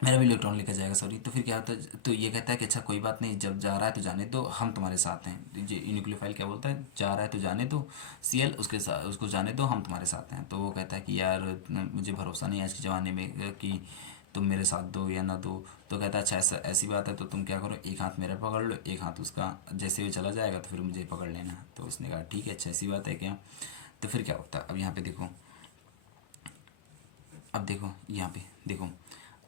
मेरा भी इलेक्ट्रॉन लेकर जाएगा, सॉरी। तो फिर क्या होता है, तो ये कहता है कि अच्छा कोई बात नहीं, जब जा रहा है तो जाने दो, हम तुम्हारे साथ हैं। तो ये न्यूक्लियोफाइल क्या बोलता है, जा रहा है तो जाने दो, सी एल उसके साथ, उसको जाने दो, हम तुम्हारे साथ हैं। तो वो कहता है कि यार मुझे भरोसा नहीं है आज के ज़माने में कि तुम मेरे साथ दो या ना दो। तो कहता है अच्छा ऐसा ऐसी बात है तो तुम क्या करो, एक हाथ मेरा पकड़ लो, एक हाथ उसका, जैसे वो चला जाएगा तो फिर मुझे पकड़ लेना। तो उसने कहा ठीक है, अच्छा ऐसी बात है क्या। तो फिर क्या होता है, अब यहाँ पे देखो, अब देखो यहाँ पे देखो,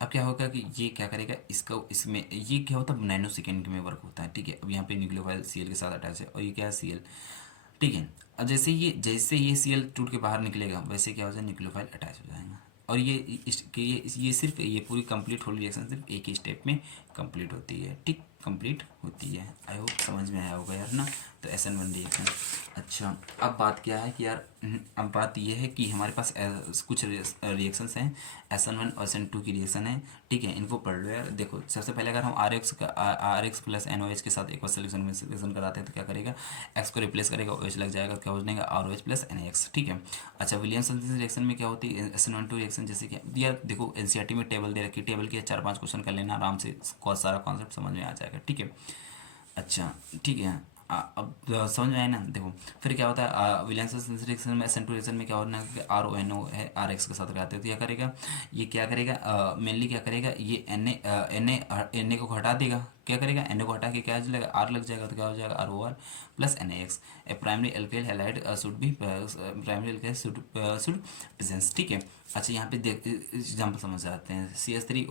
अब क्या होगा कि ये क्या करेगा, इसका इसमें ये क्या होता है, नैनो सेकेंड में वर्क होता है, ठीक है। अब यहाँ पे न्यूक्लियोफाइल सी एल के साथ अटैच है, और ये क्या है, सी एल, ठीक है। अब जैसे ये सी एल टूट के बाहर निकलेगा, वैसे क्या हो जाए, न्यूक्लियोफाइल अटैच हो जाएगा। और ये सिर्फ ये पूरी कंप्लीट होल रिएक्शन सिर्फ एक ही स्टेप में कंप्लीट होती है, ठीक, कंप्लीट होती है। आई होप समझ में आया होगा यार ना। तो एस एन वन रिएक्शन। अच्छा, अब बात क्या है कि यार अब बात ये है कि हमारे पास कुछ रिएक्शंस हैं, एस एन वन और एस एन टू की रिएक्शन है, ठीक है। इनको पढ़ लो यार। देखो सबसे पहले अगर हम R X plus N O H के साथ एक बार सिलेक्शन में सिलेक्शन कराते हैं तो क्या करेगा, एक्स को रिप्लेस करेगा, ओ एच लग जाएगा, तो क्या हो जाएगा, R O H plus N X, ठीक है। अच्छा, विलियमसन रिएक्शन में क्या होती है, S N one two reaction, जैसे कि यार देखो एन सी आर टी में टेबल दे रखी है, टेबल के 4-5 क्वेश्चन कर लेना आराम से, सारा कॉन्सेप्ट समझ में आ जाएगा, ठीक है। अच्छा, ठीक है। अब समझ में आया ना। देखो फिर क्या होता है, विलियम्स रिएक्शन में एस एन टू रिएक्शन में क्या होना है कि आर ओ एन ओ है, आर एक्स के साथ लगाते हैं। तो क्या करेगा, ये क्या करेगा, मेनली क्या करेगा, ये एन ए को हटा देगा। क्या करेगा, एन ए को हटा के क्या लगा, आर लग जाएगा। तो क्या हो जाएगा, R O R plus N A X. A primary alkyl halide should be primary alkyl should presence, ठीक है। अच्छा, यहाँ पे देख एग्जाम्पल समझ आते हैं, C S three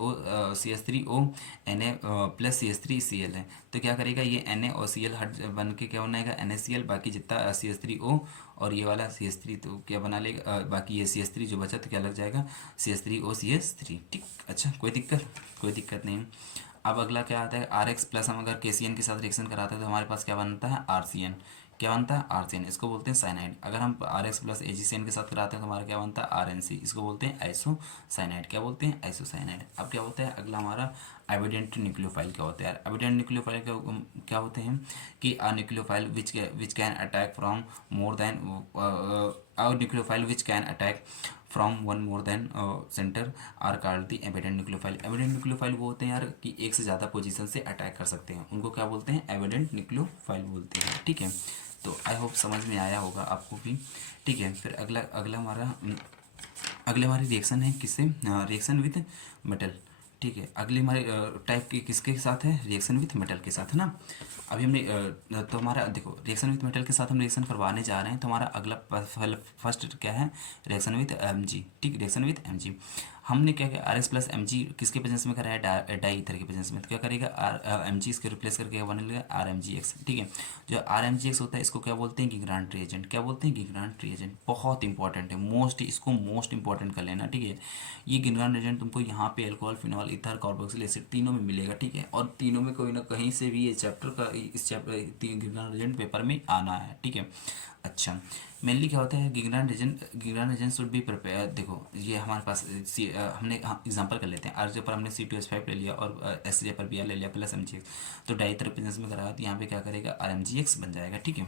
O N A plus C S three C L है। तो क्या करेगा, ये एन ए और सी एल हट बन के क्या बनाएगा, एन ए सी एल, बाकी जितना सी एस थ्री ओ और ये वाला सी एस थ्री, तो क्या बना लेगा, बाकी ये सी एस थ्री जो बचा तो क्या लग जाएगा, C S three O C S three, ठीक। अच्छा, कोई दिक्कत नहीं। अब अगला क्या आता है, आर एक्स प्लस हम अगर के सी एन के साथ रिएक्शन कराते हैं तो हमारे पास क्या बनता है, आर सी एन। क्या बनता है, आर सी एन, इसको बोलते हैं साइनाइड। अगर हम R X plus A G C N के साथ कराते हैं तो हमारा क्या बनता है, आर एन सी, इसको बोलते हैं आइसो साइनाइड। क्या बोलते हैं, आइसो साइनाइड। अब क्या होता है अगला हमारा, एविडेंट न्यूक्लियोफाइल क्या होता है यार। एविडेंट न्यूक्लियोफाइल क्या होते हैं कि a nucleophile which can attack from more than nucleophile which can attack from one more than centre are called the ambident nucleophile. Ambident nucleophile वो होते हैं यार कि एक से ज़्यादा पोजीशन से अटैक कर सकते हैं, उनको क्या बोलते हैं, एविडेंट न्यूक्लियोफाइल बोलते हैं, ठीक है। तो आई होप समझ में आया होगा आपको भी, ठीक है। फिर अगला अगला हमारा अगले हमारी रिएक्शन है किससे, रिएक्शन विद मेटल, ठीक है। अगले हमारे टाइप की किसके साथ है, रिएक्शन विथ मेटल के साथ, है ना। अभी हमने तो हमारा देखो रिएक्शन विथ मेटल के साथ हम रिएक्शन करवाने जा रहे हैं। तो हमारा अगला फर्स्ट क्या है, रिएक्शन विथ एम जी, ठीक, रिएक्शन विथ एम जी। हमने क्या किया, R S plus M G किसके प्रेजेंस में करा है, डाई ईथर के प्रेजेंस में। तो क्या करेगा, आर एम जी इसके रिप्लेस करके बने लगेगा आर एम जी एक्स, ठीक है। जो आर एम जी एक्स होता है इसको क्या बोलते हैं, गिग्रांट रिएजेंट। क्या बोलते हैं, गिग्रांट रिएजेंट। बहुत इंपॉर्टेंट है, इसको मोस्ट इंपॉर्टेंट कर लेना, ठीक है। ये गिग्रांट रिएजेंट तुमको यहाँ पे alcohol, phenol, ether, carboxyl acid तीनों में मिलेगा, ठीक है। और तीनों में कोई ना कहीं से भी ये चैप्टर का इस चैप्टर गिग्रांट रिएजेंट पेपर में आना है, ठीक है। अच्छा, मेनली क्या होता है, गिग्रांट रिएजेंट शुड बी प्रिपेयर। देखो ये हमारे पास हमने एग्जांपल कर लेते हैं, आर जे पर हमने सी टू एस फाइव ले लिया और एस जे पर बी आर ले लिया प्लस एम जी एक्स। तो डाई तरफ प्रेजेंस में कराया तो यहाँ पे क्या करेगा, आर एम जी एक्स बन जाएगा, ठीक है।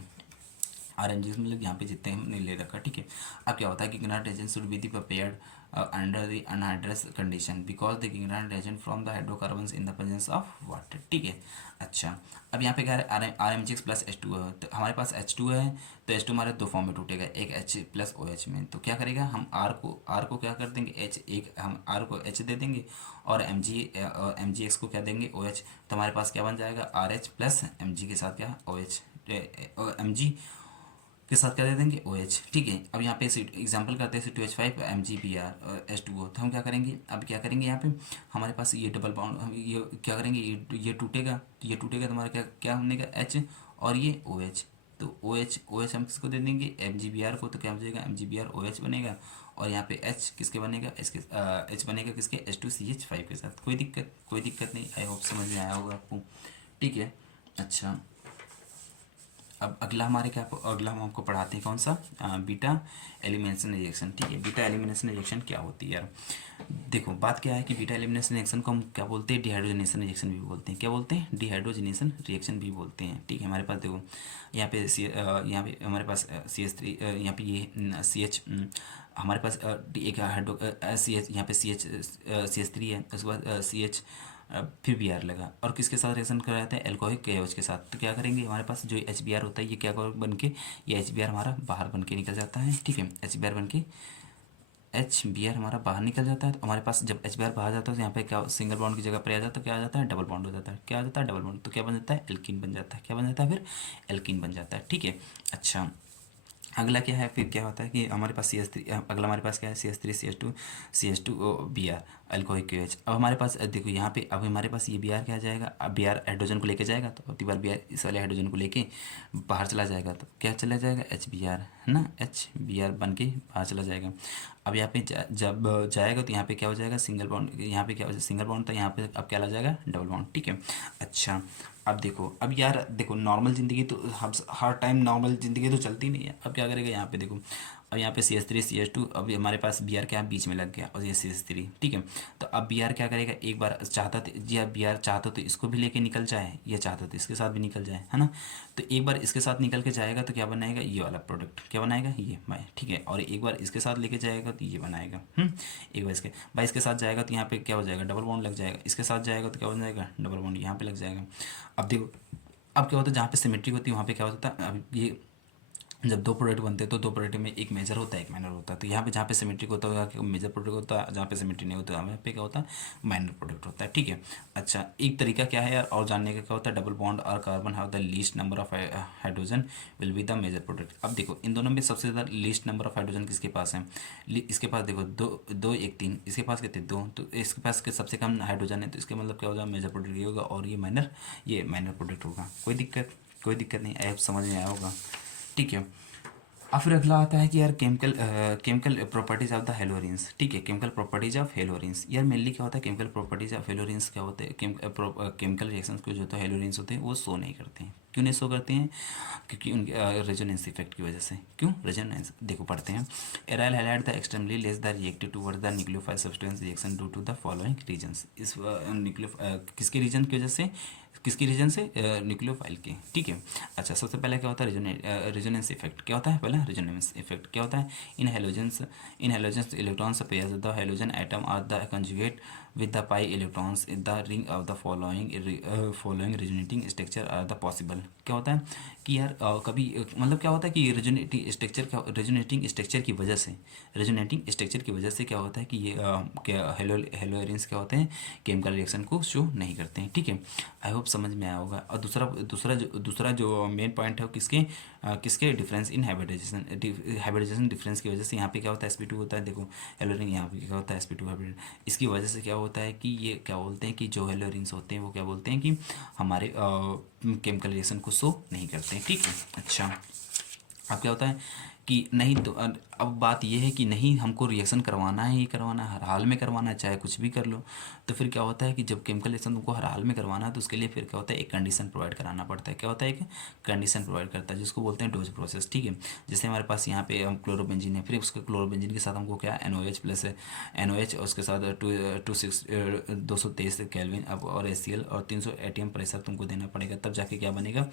आर एन जी मतलब यहाँ पे जितने हमने ले रखा, ठीक है। अब क्या होता है कि Grignard agent should be the prepared under the anhydrous condition because the Grignard agent from the hydrocarbons in the presence of water, ठीक है। अच्छा, अब यहाँ पे क्या है, R M G X plus H two है। तो हमारे पास एच टू है, तो एच टू हमारे दो फॉर्म में टूटेगा, एक एच प्लस ओ एच में। तो क्या करेगा, हम आर को क्या कर देंगे, एच, एक हम आर को एच दे देंगे और एम जी एक्स को क्या देंगे, ओ एच। तो हमारे पास क्या बन जाएगा, R H plus M G के साथ क्या, ओ एच, एम जी के साथ क्या दे देंगे OH। ठीक है, अब यहाँ पे एग्जाम्पल करते हैं C2H5 MgBr H2O। तो हम क्या करेंगे, अब क्या करेंगे यहाँ पे हमारे पास ये डबल बॉन्ड, हम ये क्या करेंगे, ये टूटेगा, तो ये टूटेगा तो हमारा क्या क्या बनेगा H, और ये OH। तो OH हम किसको दे देंगे MgBr को, तो क्या हो जाएगा MgBr OH बनेगा। और यहाँ पे H किसके बनेगा, H बनेगा किसके H2CH5 के साथ। कोई दिक्कत नहीं, आई होप समझ में आया होगा आपको। ठीक है, अच्छा अब अगला हम आपको पढ़ाते हैं कौन सा, बीटा एलिमिनेशन रिएक्शन। ठीक है, बीटा एलिमिनेशन रिएक्शन क्या होती है यार। देखो बात क्या है कि बीटा एलिमिनेशन रिएक्शन को हम क्या बोलते हैं, डिहाइड्रोजनेशन रिएक्शन भी बोलते हैं। क्या बोलते हैं, डिहाइड्रोजनेशन रिएक्शन भी बोलते हैं। ठीक है, हमारे पास देखो यहाँ पे यहाँ पे हमारे पास CH3, यहाँ पे ये CH, हमारे पास एक हाइड्रो CH, यहाँ पे CH3 है, उसके बाद CH, फिर Br लगा, और किसके साथ रिएक्शन कर रहे थे, एल्कोहलिक KOH के साथ। तो क्या करेंगे, हमारे पास जो HBr होता है ये क्या बन के, ये HBr हमारा बाहर बन के निकल जाता है। ठीक है, HBr बन के HBr हमारा बाहर निकल जाता है। तो हमारे पास जब HBr बाहर जाता है तो यहाँ पे क्या सिंगल बॉन्ड की जगह पर आ जाता है, क्या आ जाता है, डबल बॉन्ड हो जाता है। क्या आ जाता है, डबल बॉन्ड। तो क्या बन जाता है, एल्कीन बन जाता है। क्या बन जाता है, फिर एल्कीन बन जाता है। ठीक है, अच्छा अगला क्या है, फिर क्या होता है कि हमारे पास CH3, अगला हमारे पास क्या है, CH3 CH2 Br alcoholic KOH। अब हमारे पास देखो यहाँ पे, अब हमारे पास ये Br क्या आ जाएगा, अब Br हाइड्रोजन को लेके जाएगा, तो अब बार Br इस वाले हाइड्रोजन को लेके बाहर चला जाएगा, तो क्या चला जाएगा, HBr है ना, HBr बन के बाहर चला जाएगा। अब यहाँ पे जब जाएगा तो यहाँ पे क्या हो जाएगा, सिंगल बॉन्ड, यहाँ पे क्या हो जाएगा, सिंगल बॉन्ड था, यहाँ पे अब क्या ला जाएगा, डबल बॉन्ड। ठीक है, अच्छा अब देखो, अब यार देखो नॉर्मल ज़िंदगी तो हम हर टाइम नॉर्मल ज़िंदगी तो चलती नहीं है। अब क्या करेगा, यहाँ पे देखो, अब यहाँ पे CH3 CH2, अब हमारे पास Br क्या बीच में लग गया, और ये CH3। ठीक है, तो अब Br क्या करेगा, एक बार चाहता तो जी, अब Br चाहता तो इसको भी लेके निकल जाए, ये चाहता तो इसके साथ भी निकल जाए, है ना। तो एक बार इसके साथ निकल के जाएगा तो क्या बनाएगा, ये वाला प्रोडक्ट क्या बनाएगा, ये भाई। ठीक है, और एक बार इसके साथ लेके जाएगा तो ये बनाएगा। एक बार इसके भाई इसके साथ जाएगा तो यहाँ पे क्या हो जाएगा, डबल बॉन्ड लग जाएगा। इसके साथ जाएगा तो क्या बन जाएगा, डबल बॉन्ड यहाँ पे लग जाएगा। अब देखो, अब क्या होता है, जहाँ पे सिमेट्री होती है वहाँ पे क्या होता है, अब ये जब दो प्रोडक्ट बनते हैं तो दो प्रोडक्ट में एक मेजर होता है एक माइनर होता है। तो यहाँ पे जहाँ पे सिमेट्रिक होता है वहाँ मेजर प्रोडक्ट होता है, जहाँ पे सिमेट्री नहीं होता है वहाँ पे क्या होता है, माइनर प्रोडक्ट होता है। ठीक है, अच्छा एक तरीका क्या है यार और जानने का, क्या होता है, डबल बॉन्ड और carbon have the least number of hydrogen will be the major product. अब देखो इन दोनों में सबसे ज़्यादा लीस्ट नंबर ऑफ हाइड्रोजन किसके पास है, इसके पास देखो दो दो एक तीन, इसके पास कितने दो, तो इसके पास के सबसे कम हाइड्रोजन है, तो इसके मतलब क्या होगा, मेजर प्रोडक्ट ये होगा, और ये माइनर प्रोडक्ट होगा। कोई दिक्कत नहीं, ऐप समझ में आया होगा। ठीक है, अब फिर अगला आता है कि यार केमिकल प्रॉपर्टीज ऑफ द हेलोरिन्स। ठीक है, केमिकल प्रॉपर्टीज ऑफ हेलोरिन्स, यार मेनली क्या होता है, केमिकल प्रॉपर्टीज ऑफ हेलोरिन्स क्या होते हैं, केमिकल रिएक्शंस को जो होता है हेलोरिन्स होते हैं वो शो नहीं करते हैं। क्यों नहीं शो करते हैं, क्योंकि उनके रेजोनेंस इफेक्ट की वजह से। क्यों रेजोनेंस, देखो पढ़ते हैं, aryl halide the extremely less the reactive towards the nucleophile substance reaction due to the following reasons. इस किसके रीजन की वजह से, किसकी रीजन से, न्यूक्लियोफाइल के। ठीक है, अच्छा सबसे पहले क्या होता है, रेजोनेंस इफेक्ट। क्या होता है पहला, रेजोनेंस इफेक्ट क्या होता है, in halogens electrons pairs the halogen atom are the conjugate with the pi electrons in the ring of the following resonating structure are the possible। क्या होता है कि यार कभी मतलब क्या होता है कि रेजोनेटिंग स्ट्रक्चर की वजह से क्या होता है कि ये क्या हेलोरेंस क्या होते हैं, केमिकल रिएक्शन को शो नहीं करते हैं। ठीक है, आई होप समझ में आया होगा। और दूसरा जो मेन पॉइंट है वो किसके डिफरेंस इन हाइब्रिडाइजेशन डिफरेंस की वजह से यहाँ पे क्या होता है, sp2 होता है। देखो हेलोरिन यहाँ पे क्या होता है, sp2 हाइब्रिड, इसकी वजह से क्या होता है कि ये क्या बोलते हैं कि जो हेलोरिन्स होते हैं वो क्या बोलते हैं कि हमारे केमिकल रिएक्शन को शो नहीं करते हैं। ठीक है, अच्छा अब क्या होता है कि नहीं, तो अब बात यह है कि नहीं हमको रिएक्शन करवाना है, ही करवाना है, हर हाल में करवाना है, चाहे कुछ भी कर लो। तो फिर क्या होता है कि जब केमिकल रिएक्शन तुमको हर हाल में करवाना है तो उसके लिए फिर क्या होता है, एक कंडीशन प्रोवाइड कराना पड़ता है। क्या होता है, एक कंडीशन प्रोवाइड करता है जिसको बोलते हैं डोज प्रोसेस। ठीक है, जैसे हमारे पास यहाँ पे हम क्लोरोबेंजीन है, फिर उसके क्लोरोबेंजीन के साथ हमको क्या NOH प्लस NOH और उसके साथ 223 केल्विन अब और HCl और 300 ATM प्रेशर तुमको देना पड़ेगा, तब जाके क्या बनेगा,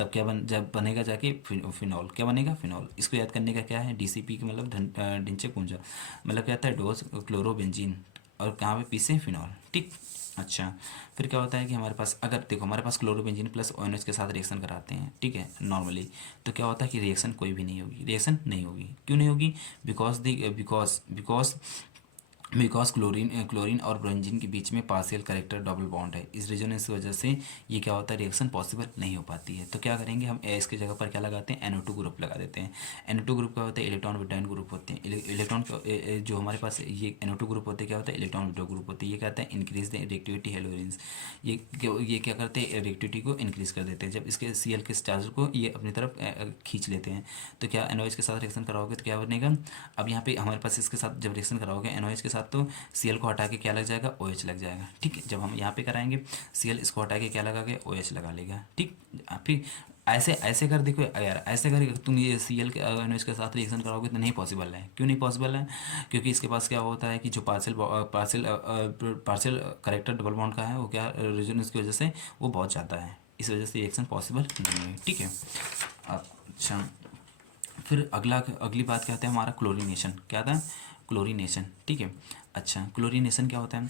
जब बनेगा जाके फिनॉल। क्या बनेगा, फिनॉल। इसको याद करने का क्या है, DCP का मतलब ढिंचे पूंजा, मतलब क्या होता है, डोज क्लोरोबेंजीन और कहाँ पे पीसे, फिनॉल। ठीक, अच्छा फिर क्या होता है कि हमारे पास अगर देखो हमारे पास क्लोरोबेंजीन प्लस ONH के साथ रिएक्शन कराते हैं, ठीक है नॉर्मली, तो क्या होता है कि रिएक्शन कोई भी नहीं होगी, क्यों नहीं होगी, बिकॉज बिकॉज क्लोरीन और ब्रोंजीन के बीच में पार्शियल करेक्टर डबल बॉन्ड है। इस रेजोनेंस की वजह से ये क्या होता है, रिएक्शन पॉसिबल नहीं हो पाती है। तो क्या करेंगे हम, एस की जगह पर क्या लगाते हैं, NO2 ग्रुप लगा देते हैं। NO2 ग्रुप क्या होता है, इलेक्ट्रॉन विटाइन ग्रुप होते हैं। इलेक्ट्रॉन जो हमारे पास ये NO2 ग्रुप होते हैं क्या होता है, इलेक्ट्रॉन विटाइन ग्रुप होते हैं। ये कहते हैं इंक्रीज द रिएक्टिविटी हेलोजेंस। ये क्या करते हैं, रिएक्टिविटी को इंक्रीज कर देते हैं। जब इसके Cl के चार्ज को ये अपनी तरफ खींच लेते हैं। तो क्या NOH के साथ रिएक्शन कराओगे तो क्या बनेगा, अब यहाँ पे हमारे पास इसके साथ जब रिएक्शन कराओगे NOH के साथ, तो Cl को हटा के क्या लग जाएगा, OH लग जाएगा। ठीक है, जब हम यहाँ पे कराएंगे Cl इसको हटा के क्या लगा के OH लगा लेगा। ठीक, फिर ऐसे ऐसे कर देखो यार, ऐसे कर तुम ये Cl के NOH के साथ रिएक्शन कराओगे तो नहीं पॉसिबल है। क्यों नहीं पॉसिबल है, क्योंकि इसके पास क्या होता है कि जो पार्शियल करेक्टर डबल बॉन्ड का है वो क्या, रेजोनेंस की वजह से वो बहुत ज़्यादा है, इस वजह से रिएक्शन पॉसिबल नहीं है। ठीक है, अच्छा फिर अगली बात क्या होता है हमारा, क्लोरीनेशन। क्या था, क्लोरीनेशन। ठीक है, अच्छा क्लोरीनेशन क्या होता है,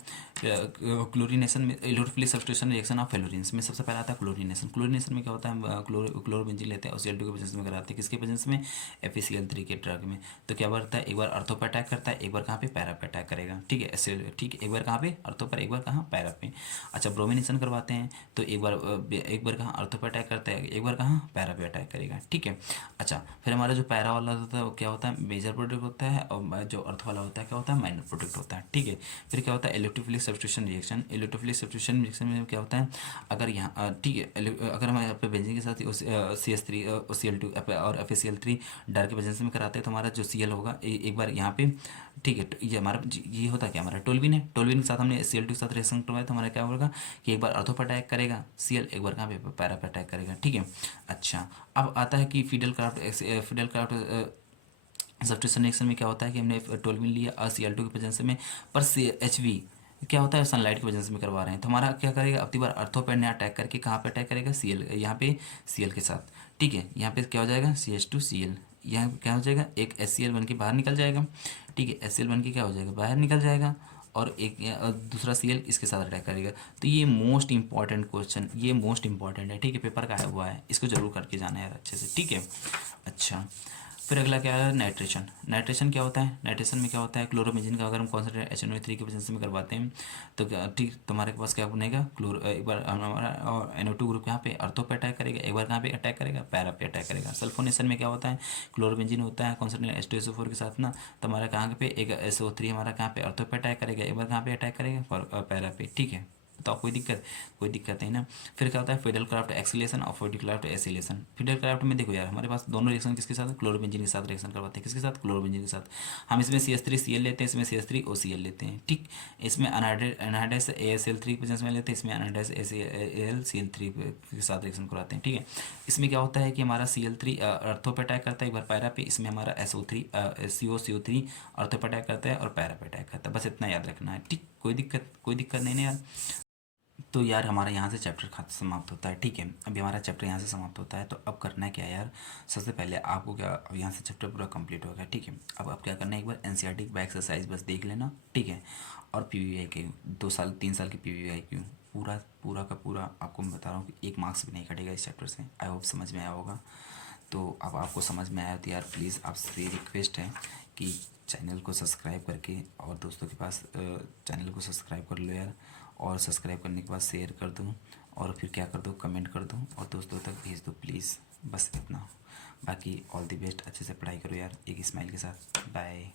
क्लोरीनेशन में electrophilic substitution reaction of fluorines में सबसे पहला आता है क्लोरीनेशन। क्लोरीनेशन में क्या होता है, क्लोरोबेंजीन लेते हैं और Cl2 के प्रेजेंस में कराते हैं, किसके प्रेजेंस में, FeCl3 के ड्रग में। तो क्या बढ़ता है, एक बार अर्थो पर अटैक करता है, एक बार कहाँ पे, पैरा पे अटैक करेगा। ठीक है, ऐसे ठीक है, एक बार कहाँ पे, अर्थो पर, एक बार कहाँ, पैरा पे। अच्छा ब्रोमिनेशन करवाते हैं तो एक बार कहाँ अर्थो पर अटैक करता है, एक बार कहाँ, पैरा पे अटैक करेगा। ठीक है, अच्छा फिर हमारा जो पैरा वाला होता है वो क्या होता है, मेजर प्रोडक्ट होता है, और जो अर्थ वाला होता है क्या होता है, माइनर प्रोडक्ट होता है। ठीक है, फिर क्या होता है, electrophilic substitution reaction. Electrophilic substitution reaction में क्या होता है, अगर यहाँ ठीक है, अगर हम यहाँ पे बेंजीन के साथ CH3 Cl2 और FeCl3 डर के बेंजीन में कराते हैं तो हमारा जो Cl होगा एक बार यहाँ पे, ठीक है, ये हमारा ये होता क्या, हमारा टोल्विन है। टोल्विन के साथ हमने Cl2 के साथ रिएक्शन करवाया तो हमारा क्या होगा कि एक बार अर्थो पर अटैक करेगा Cl, एक बार कहाँ पे, पैरा पर अटैक करेगा। ठीक है, अच्छा अब आता है कि फिडेल क्राफ्ट सब्स्टिट्यूशन रिएक्शन में क्या होता है कि हमने टोल्विन लिया और Cl2 के प्रेजेंस में, पर HV क्या होता है, सनलाइट के वजह से में करवा रहे हैं तो हमारा क्या करेगा, अब की बार अर्थो पर नया अटैक करके कहाँ पे अटैक करेगा, Cl, यहाँ पे Cl के साथ। ठीक है, यहाँ पे क्या हो जाएगा, CH2Cl, यहाँ क्या हो जाएगा, एक HCl बन के बाहर निकल जाएगा। ठीक है, HCl बन के क्या हो जाएगा, बाहर निकल जाएगा, और दूसरा Cl इसके साथ अटैक करेगा। तो ये मोस्ट इंपॉर्टेंट क्वेश्चन, ये मोस्ट इंपॉर्टेंट है। ठीक है, पेपर का आया हुआ है, इसको जरूर करके जाना है यार अच्छे से। ठीक है, अच्छा फिर अगला क्या है, नाइट्रेशन। नाइट्रेशन क्या होता है, नाइट्रेशन में क्या होता है, क्लोरोबेंजीन का अगर हम कॉन्सेंट्रेट HNO3 की वजह से में करवाते हैं तो क्या, ठीक तुम्हारे पास क्या बनेगा, एक बार हमारा NO2 ग्रुप यहाँ पे अर्थो पे अटैक करेगा, एक बार कहाँ पे अटैक करेगा, पैरा पे अटैक करेगा। सल्फोनेशन में क्या होता है, क्लोरोबेंजीन होता है कॉन्सेंट्रेट H2SO4 के साथ ना, तो हमारा कहाँ पे, एक SO3 हमारा कहाँ पे अर्थो पे अटैक करेगा, एक बार कहाँ पे अटैक करेगा, पैरा पे। ठीक है, तो कोई दिक्कत नहीं ना। फिर क्या होता है, फिडेल क्राफ्ट एक्सीलेशन और Friedel Crafts acylation. Friedel Crafts में देखो यार, हमारे पास दोनों रिएक्शन किसके साथ, क्लोरोबेंजीन के साथ रिएक्शन करवाते हैं, किसके साथ, क्लोरोबेंजीन के साथ। हम इसमें CH3Cl लेते हैं, इसमें CH3OCl लेते हैं। ठीक, इसमें अनहाइड्राइज ASL3 की प्रेजेंस में लेते हैं, इसमें अनहाइड्राइज AlCl3 के साथ रिएक्शन करवाते हैं। ठीक है, इसमें क्या होता है कि हमारा Cl3 अर्थो पे अटैक करता है, एक बार पैरा पे, इसमें हमारा CO3 अर्थो पे अटैक करता है और पैरा पे अटैक करता है। बस इतना याद रखना है। ठीक, कोई दिक्कत नहीं ना यार। तो यार हमारा यहाँ से चैप्टर खत्म समाप्त होता है। ठीक है, अभी हमारा चैप्टर यहाँ से समाप्त होता है, तो अब करना है क्या यार, सबसे पहले आपको क्या, अब यहाँ से चैप्टर पूरा कंप्लीट हो गया। ठीक है, अब आप क्या करना है, एक बार NCERT की एक्सरसाइज बस देख लेना। ठीक है, और PVIQ 2 साल 3 साल की PVIQ पूरा पूरा का पूरा आपको मैं बता रहा हूँ कि 1 मार्क्स भी नहीं कटेगा इस चैप्टर से। आई होप समझ में आया होगा। तो अब आपको समझ में आया तो यार प्लीज़ आपसे रिक्वेस्ट है कि चैनल को सब्सक्राइब करके और दोस्तों के पास चैनल को सब्सक्राइब कर लो यार, और सब्सक्राइब करने के बाद शेयर कर दो, और फिर क्या कर दो, कमेंट कर दो और दोस्तों तक भेज दो प्लीज़। बस इतना, बाकी ऑल द बेस्ट, अच्छे से पढ़ाई करो यार, एक स्माइल के साथ। बाय।